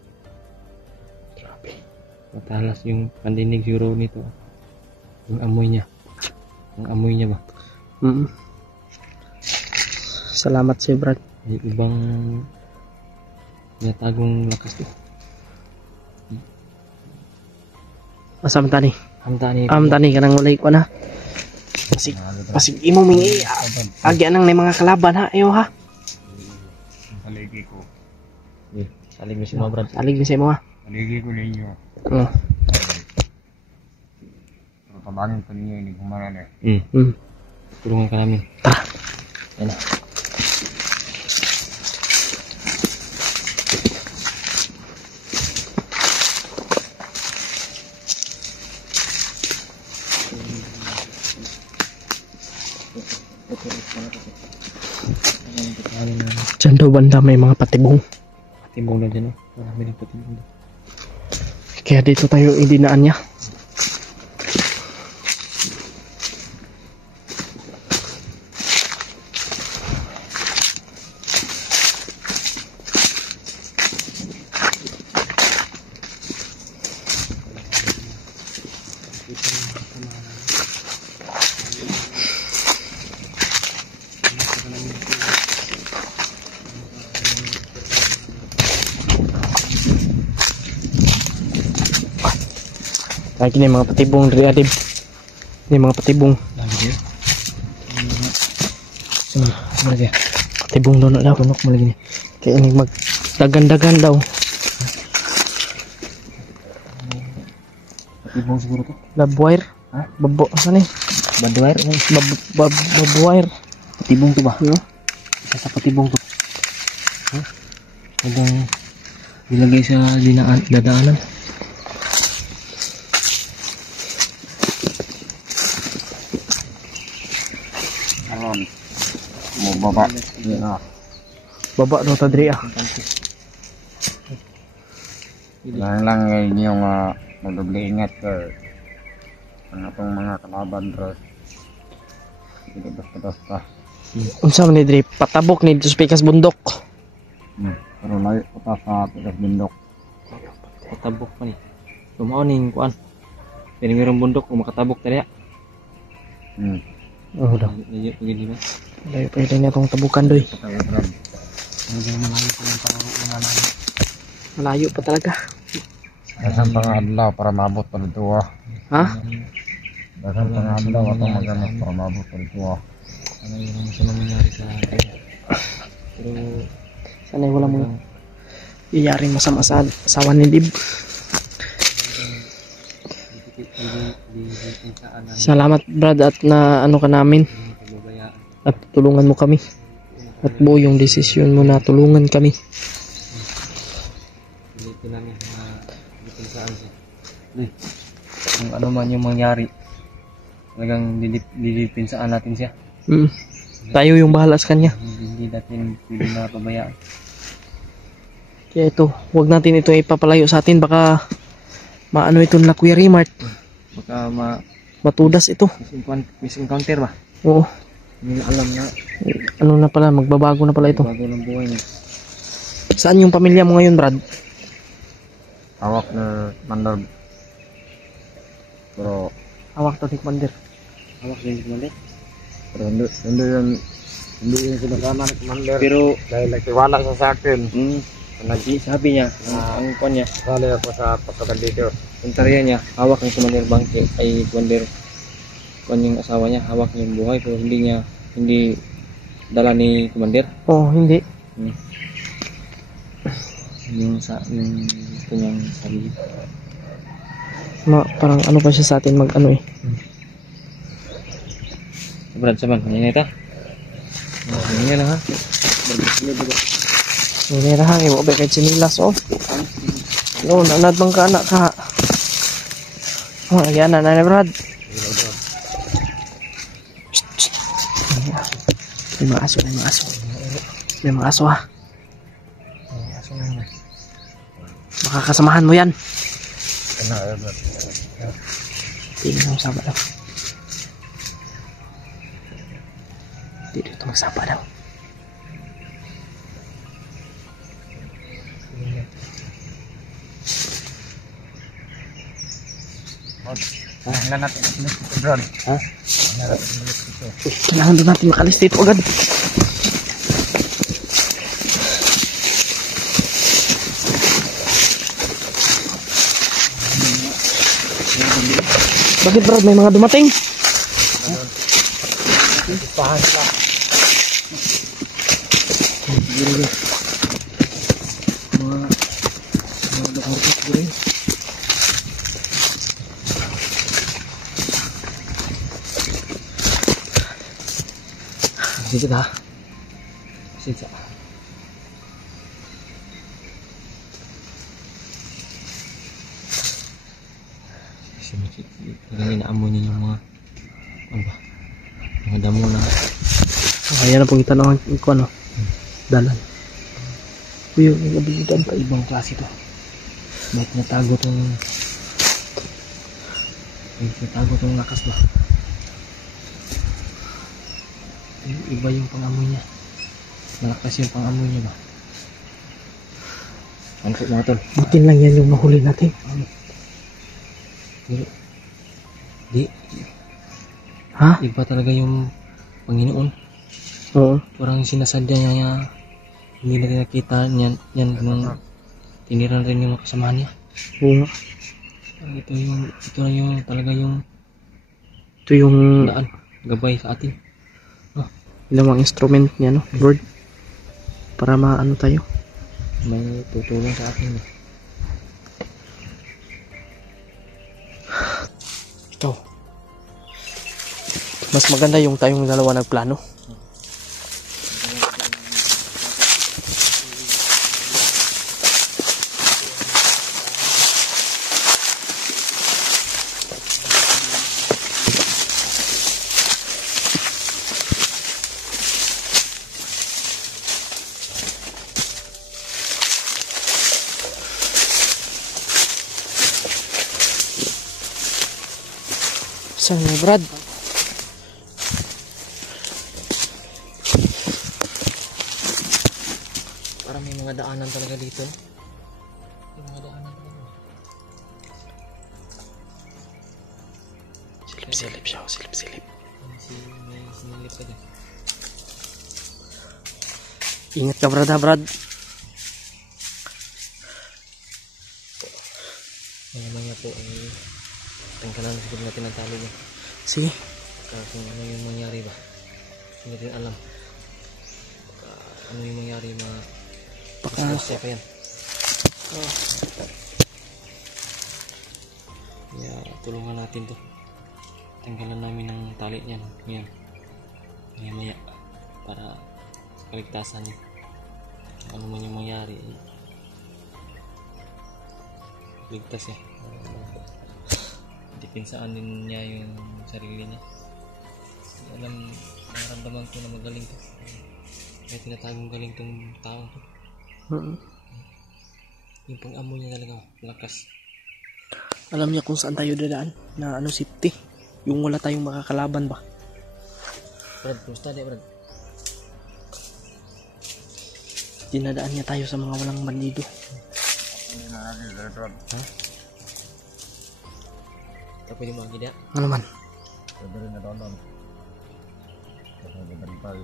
Matalas yung pandinig siguro nito. Yung amoy niya. Ang amoy niya ba? Salamat sa'yo, Brad. May ibang natagong lakas to. Masam tani. Amtani ka nang walay ko na. Pasig imo mingi agi anang may mga kalaban ha. Ayo ha. Saligi ko. Salig mo si mga Brad. Salig ni sa imo ha. Saligi ko ninyo. Oo. Pero tabangin ko ninyo, hindi kumaran eh. Tulungan ka namin. Tara. Yan na. Diyan daw banda may mga patibong. Patibong na dyan, oh. Marami ng patibong doon. Kaya dito tayo idinaan niya. Lagi na yung mga patibong dari adib. Ini mga patibong. Lagi dia. Ano dia? Patibong doon na daw. Punok mo lagi ni. Kaya ini magdagan-dagan daw. Patibong siguro to. Babwire. Ha? Babo. Asa ni? Badwire? Babwire. Patibong to ba? No? Isa sa patibong to. Ha? Hanggang nilagay sa dadaanan. Alon. Mo baba. Yan. Baba daw ta diri ah. Lang yung magdubli ingat ko. Ang atong mga kalaban bro. Hindi basta-basta. Unsa man ni diri? Patabok ni sa pikas bundok. Pero layo pa sa pikas bundok. Patabok pa ni. Lumao ning kuan. Pero mayroong bundok kung makatabok tadi. Oh daw. Medyo pagili ba? Layo pa rin itong tabukan doy. Medyo malayo pa yung pang-una namin. Malayo pa talaga. Dasan pangadlaw para maabot pa dito ah. Ha? Dasan pangadlaw atong magamit para maabot pa dito ah. Ano yung gusto na mangyari sa atin. Pero Sanay wala mo iyaring masama sa asawa ni Dib. Salamat Brad at na ano ka namin at tulungan mo kami at buo yung desisyon mo na tulungan kami. Pilitin namin na dipinsaan siya. Kung ano man yung mangyari, talagang didipinsaan natin siya. Tayo yung bahala sa kanya. Hindi natin pwede na pabayaan. Kaya ito, huwag natin ito ipapalayo sa atin, baka maano ito na Kuya Remart. Baka matudas ito. misencounter ba? Oo. Hindi na alam na. Ano na pala, magbabago na pala ito. Bago ng buhay niya. Saan yung pamilya mo ngayon, Brad? Hawak na mandar. Pero Hawak to ni Commander. Hawak din si Commander. pero hindi yun sinasama ni Commander. Pero Dahil nagtiwala siya sa akin. sabi niya, ang kwan niya, Sali ako sa pagkakan dito. yung tarya niya, hawak ni Commander Bangke ay Commander kwan yung asawa niya, hawak niya yung buhay pero hindi dala ni Commander? Oh, hindi. Yung kanyang sarili. Parang ano pa siya sa atin mag ano eh. Brad, saban, kanina ito. Kanina lang ha. Hindi na hangin mo ba kay chinilas oh. No, nanad bang ka anak ka. Oh, yan na Brad. May mga aso. May mga aso ha. Baka kasamahan mo yan. Tingnan mo sapa daw. Dito ito magsapa daw. Kailangan natin ito, Brad. Ha? Kailangan doon natin makalis dito agad. Bakit Brad? May mga dumating? Pahan sila. Mga dakarot siguro yun. Dito ha. Dito. Ganyan naamoy niya yung mga ano ba? Mga damo na. Ayan na pong itanong ko ano. Dalan. Uy, yung abilidad pa ibang klase to. Bakit natago tong lakas ba? Iba yung pangamoy niya. Malakas yung pangamoy niya ba? Ano po mga tol? Butin lang yan yung mahuli natin. Di. Ha? Iba talaga yung Panginoon. Oo. Parang sinasadya niya hindi natin nakita yan nung tinira rin yung kasamahan niya. Oo. Ito na yung talaga yung Ito yung daan, gabay sa atin. ilang instrument niya no, Lord. Para maano tayo. May tutulong sa atin. Ito. Mas maganda yung tayong dalawa nagplano. Saan mo, Brad? Parang may mga daanan talaga dito. May mga daanan talaga. Silip-silip siya, silip-silip. May sinilip ka dyan. Ingat ka, Brad ha, Brad. Mamaya po ay tanggalan siguro natin ang tali niya. Sige. Kung ano yung mangyari ba, hindi natin alam. Ano yung mangyari na Baka pa yan. Kaya tulungan natin to. Tanggalan namin ng tali niyan ngayon. Maya para kaligtasan niya. Ano man yung mangyari, ligtas siya. Depinsaan din niya yung sarili niya. Alam, nararamdaman ko na magaling to. May tinatagong galing tong tao to. Yung pang-amoy niya talaga, lakas. alam niya kung saan tayo dadaan na ano safety. Yung wala tayong makakalaban ba. Brad, kumusta di Brad? Dinadaan niya tayo sa mga walang bandido. Ha? Ito pwede mo agad ya? Ano man? Pwede rin na doon. Kasi nagbaribal.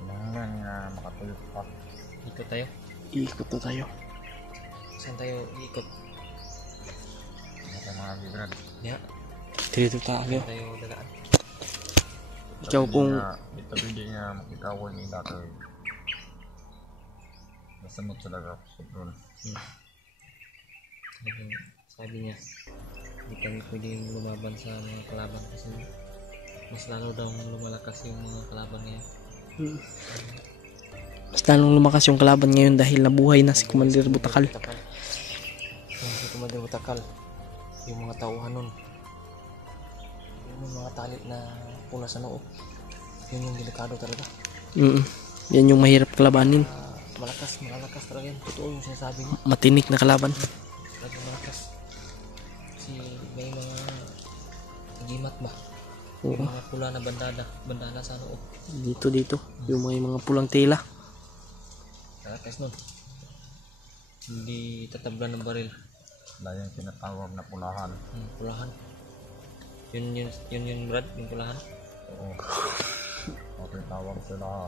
Kailangan nga makatulog pa. Ikot tayo? Iikot na tayo. Saan tayo ikot? Sa mga Brad. Ya? Dito tayo. Tayo dalaan. Ikaw kung Ito pwede nga makita ko nila kay nasamot talaga sobrang. Sabi niya, hindi kami pwedeng lumaban sa mga kalaban kasi mas lalo daw lumalakas yung mga kalaban niya. mas lalong lumakas yung kalaban ngayon dahil nabuhay na si Commander Butakal. Yung si Commander Butakal, yung mga tauhan nun, yung mga talit na pula sa noo, yun yung delikado talaga. Yan yung mahirap kalabanin. Malakas talaga yan. Totoo yung sinasabi niya. Matinik na kalaban. Talagang malakas. Kasi may mga gimat ba? Yung mga pula na bandana sa noo. Dito. Yung mga pulang tela. Malakas nun. Hindi tatablan ng baril. Wala yung tinatawag na pulahan. Pulahan. Yun Brad, yung pulahan. Oo. Okay, tawag sila.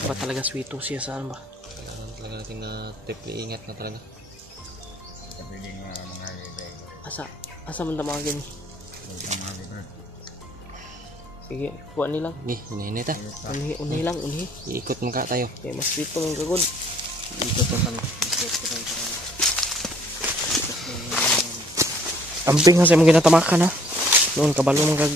Ba talaga sweeto siya saan ba? Kailangan talaga natin na triple ingat na talaga. Ito pwede nga mga ibig. Asa man damagin? Mga ibig. Sige, kuha nilang. Ini ta. Unhi lang. Iikot maka tayo. Kaya mas sweeto ng gagod. Ikot pa kami. Amping nga sa mga ginatamakan ha. Noon kabalo mong gag.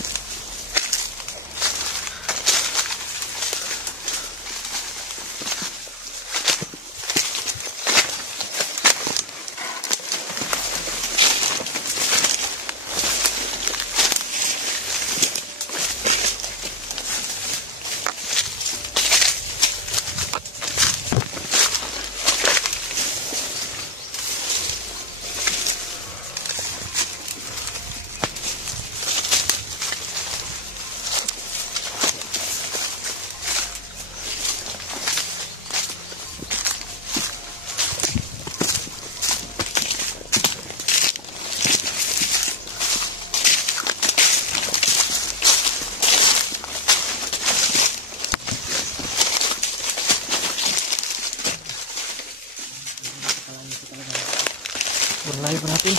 Malayo pa natin.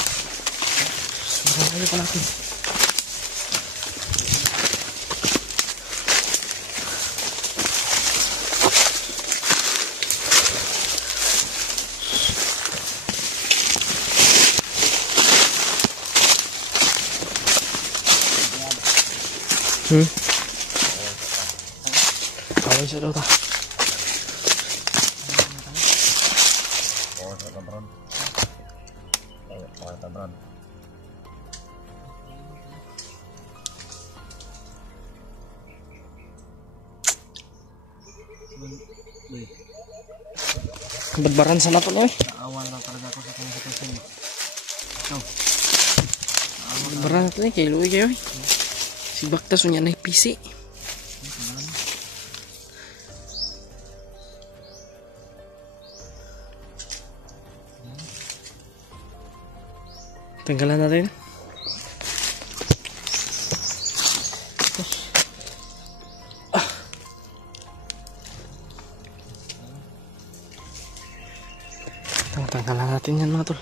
Kawin siya daw ta. Oo, sa tabran. Sa tabran. Badbaran sa nato eh. Naawan lang talaga ako sa kanyang sitwasyon. Badbaran nato eh. Kay Louie kayo eh. Si Baktas unya na PC. Tanggalan natin. Tanggalan natin yan mga tol.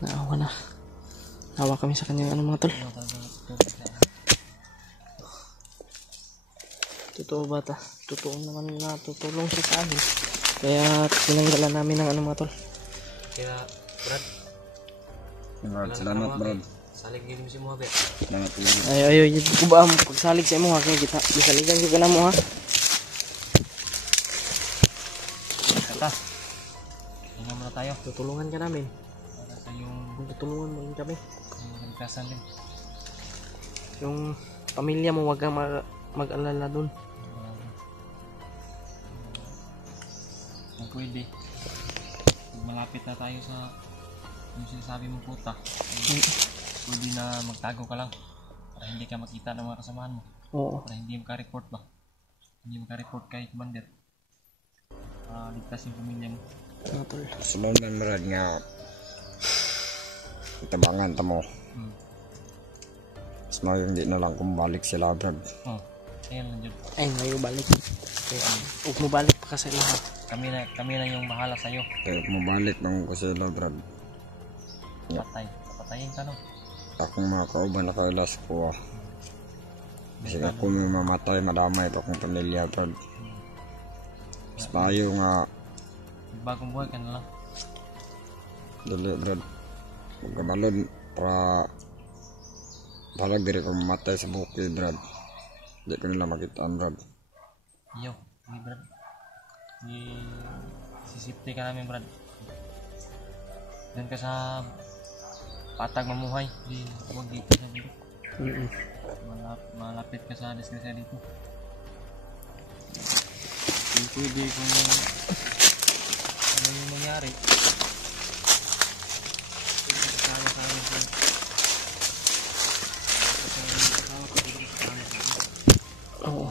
Naawa na. Naawa kami sa kanyang ano mga tol. Totoo ba ta? Totoo naman na tutulong siya sa amin. Kaya tinanggalan namin ng ano mga tol. Kaya Brad, Salamat, Brad. salig din mo si Mohabe. Salamat. Ayo ko ba ang pagsalig sa imo ha kay kita gisaligan ko na mo ha. Tata. Tingnan muna tayo. Tutulungan ka namin. Para sa yung Tutulungan mo rin kami. kaligtasan din. Yung pamilya mo wag kang mag-alala dun. Kung pwede, malapit na tayo sa yung sinasabi mong puta. Pwede na magtago ka lang para hindi ka makita ng mga kasamahan mo. Oo. Para hindi maka-report ba? Hindi maka-report kay Commander. Ligtas yung pamilya mo. Mga tol. Sunod na Brad nga itabangan ta mo. Mas yung di na lang kung balik sila Brad. Oh, ayan lang dyan. Ay ngayon balik. Huwag mo balik pa kasi lahat. Kami na yung bahala sa'yo. Kaya mabalik lang ko sila, Brad. Patayin ka no. Akong mga kauban na kailas ko, kasi ako may mamatay, madamay pa akong pamilya, Brad. Mas payo nga, Bagong buhay ka na lang. dali, Brad. Magkabalon, para balag diri ko mamatay sa bukid, Brad. Hindi ko nila makitaan, Brad. Iyo, Brad. Sisipti ka namin, Brad. Doon ka sa patag mamuhay. Huwag dito sa bundok. Malapit ka sa disgrasya dito. Kung pwede kung ano yung nangyari. Kasama sa amin sa Oo.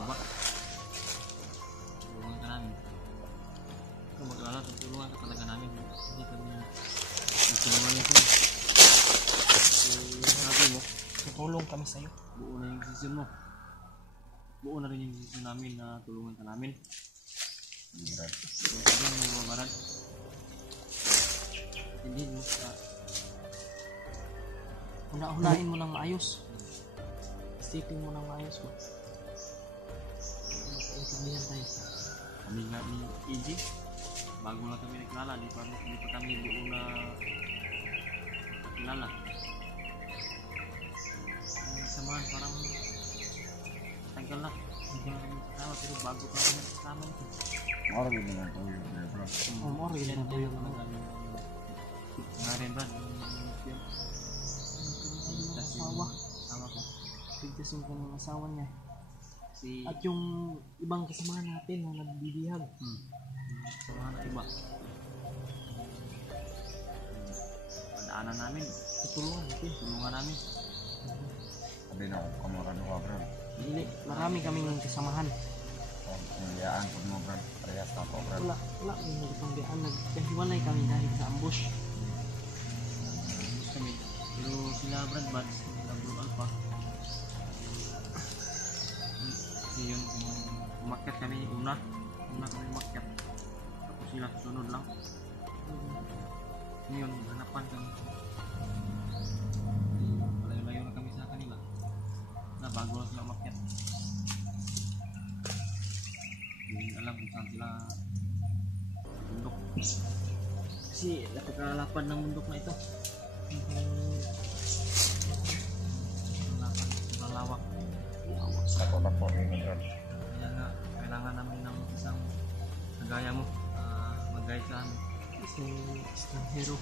tulungan ka namin. Kung mag-alala, tulungan ka talaga namin. Hindi kami tulungan nito. Sabi mo, tutulong kami sa'yo. Buo na yung decision mo. Buo na rin yung decision namin na tulungan ka namin. Sabi mo, babaran. Hindi mo Una-unahin mo ng maayos. Isipin mo ng maayos mo. Magkaintindihan tayo. kami nga ni EJ. Bago na kami nagkilala, hindi pa kami buo na kilala. Ang samahan parang tagal na. Hindi na kami kasama, pero bago pa kami kasama nito. Marami na lang ko yun, Brad. Moro yun na tayo. Nga rin, Brad. Asawa. Sama ko. Pigdasin ko ng asawa niya. Si At yung ibang kasamahan natin na nagbibihag. samahan na iba. Padaanan namin. Tutulungan natin. Tulungan namin. Sabi na ako, kamarano ka, Brad. Hindi, marami kaming kasamahan. Pangiyaan ko mo, Brad. Parehas na ako, Brad. Wala. May nagpanggaan. Nagkahiwalay kami dahil sa ambush. Kami. Pero sila Brad Buds, sila Blue Alpha. Kasi yun, umakyat kami una kami umakyat. Tapos sila susunod lang. Ngayon, hanapan kami. Malayo-layo na kami sa kanila. Na bago na sila umakyat. Hindi alam kung saan sila bundok. Kasi napagkalapad ng bundok na ito. Sobrang lawak. Ako na po, Brad. Kaya nga, kailangan namin ng isang kagaya mo mag-guide sa amin. Isang hero.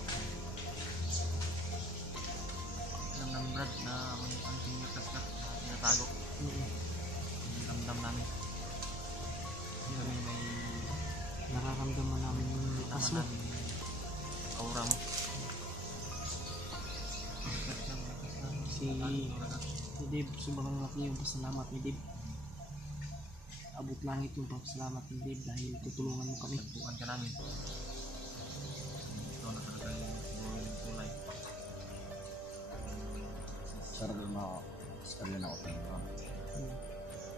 Alam namin Brad na ang tinatago tinatago yung damdam namin. Kami may Nararamdaman namin yung likas mo. aura mo. Si Dave, sobrang laki yung pasalamat ni Dave. Abot langit yung pasalamat ni Dave dahil tutulungan mo kami. Tutuan ka namin. Ito na talaga yung kulay. Sarap na ako. Sekali na ako tingin, Brad.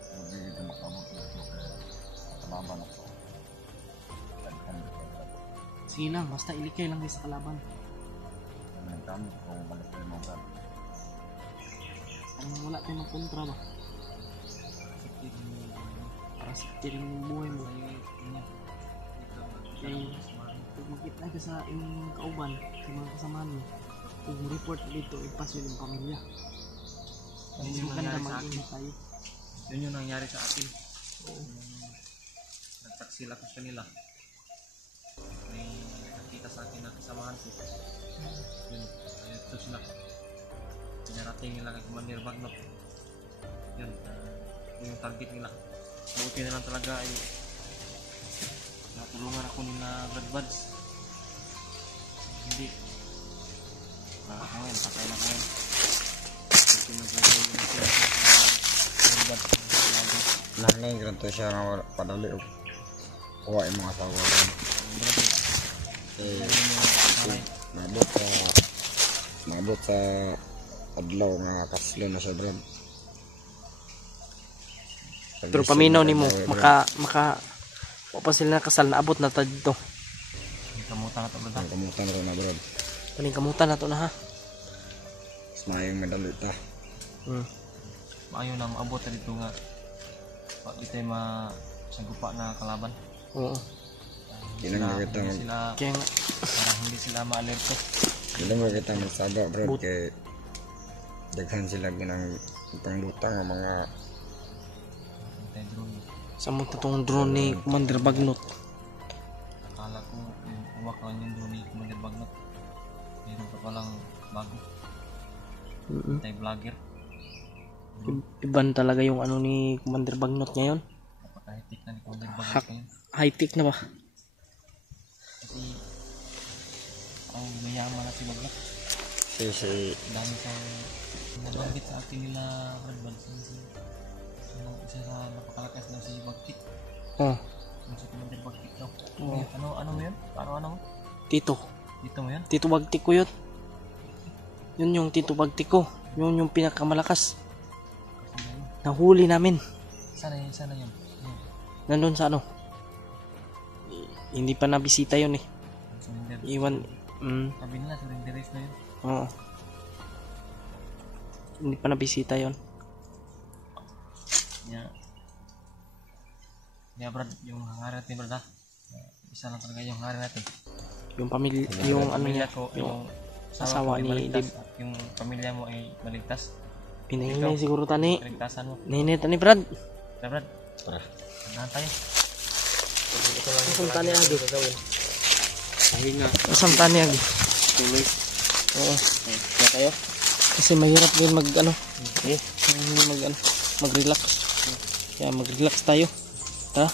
Hindi kita makabot dito. Kalaban ako. Tagkan dito, Brad. Sige lang, basta ilikay lang sa kalaban. Ang kami kung balik kayo mga, Brad. Parang wala tayong magkontra ba? Para sa tiring yung buhay mo. Kaya kung makita ka sa inyong kauban, sa mga kasamahan mo, kung report dito, ipaso yung pamilya. Yun yung Maganda nangyari sa akin. mag-ingat tayo. Yun yung nangyari sa akin. Nagtaksil ako sa kanila. May nakita sa akin na kasamahan ko. Yun, ito sila. Pinarating nila kay Commander Bagnot. Yun, yun yung target nila. Buti na lang talaga ay natulungan ako nila Brad Buds. Hindi. Ako ngayon, patay na ko ngayon. Buti na talaga yung Brad Buds. Nanging ganito siya na padali o kuha yung mga asawa, Brad. Mabot sa adlaw nga kaslo na siya, Brad. Pero paminaw ni mo, maka O pa sila nakasal, naabot na ta dito. Kamutan na to brad. Ang kamutan rin na bro. Kaning kamutan na to na ha. Smayang medali ta. Maayo na maabot na dito nga. Pag di tayo masagupa na kalaban. Oo. Ilang nga kita Hindi sila, Kaya nga, para hindi sila ma-alerto. ilang nga kita magsaba bro But- kay daghan sila ginang panglutang ng mga Tayo drone. sa mga totong drone ni Commander Bagnot. Akala ko yung uwak lang yung drone ni Commander Bagnot. Meron pa palang bago. Tayo vlogger. Iban talaga yung ano ni Commander Bagnot ngayon. Napaka-hectic na ni Commander Bagnot ngayon. High-tech na ba? Kasi ang mayaman na si Bagnot. si Dami sa nabanggit sa atin nila Brad Bad. Isa sa napakalakas daw si Bagtik. Oh, Yung si Commander Bagtik daw. Oo. Ano mo yun? Ano mo? Tito. Dito mo yun? Tito Bagtik ko yun. Yun yung Tito Bagtik ko. Yun yung pinakamalakas. Nahuli namin. Sana yun? Yun. Nandun sa ano. Hindi pa nabisita yun eh. Surrender. Iwan. Sabi nila surrender race na yun. Oo. Hindi pa nabisita yun. Yeah Brad, yung hangarin natin Brad ha. Isa lang talaga yung hangarin natin. Yung pamilya, yung ano niya, ko, yung yung asawa ko ay ni maligtas, Dib. at yung pamilya mo ay maligtas. Pinahinay siguro tani. Kaligtasan mo. Nahinay tani Brad. Tara Brad, tara tandahan tayo. Asam tani agi. ay nga Asam tani agi. tuloy Oo. kaya kayo Kasi mahirap din mag ano. Hindi mag ano, mag-relax. Kaya mag-relax tayo. Tara.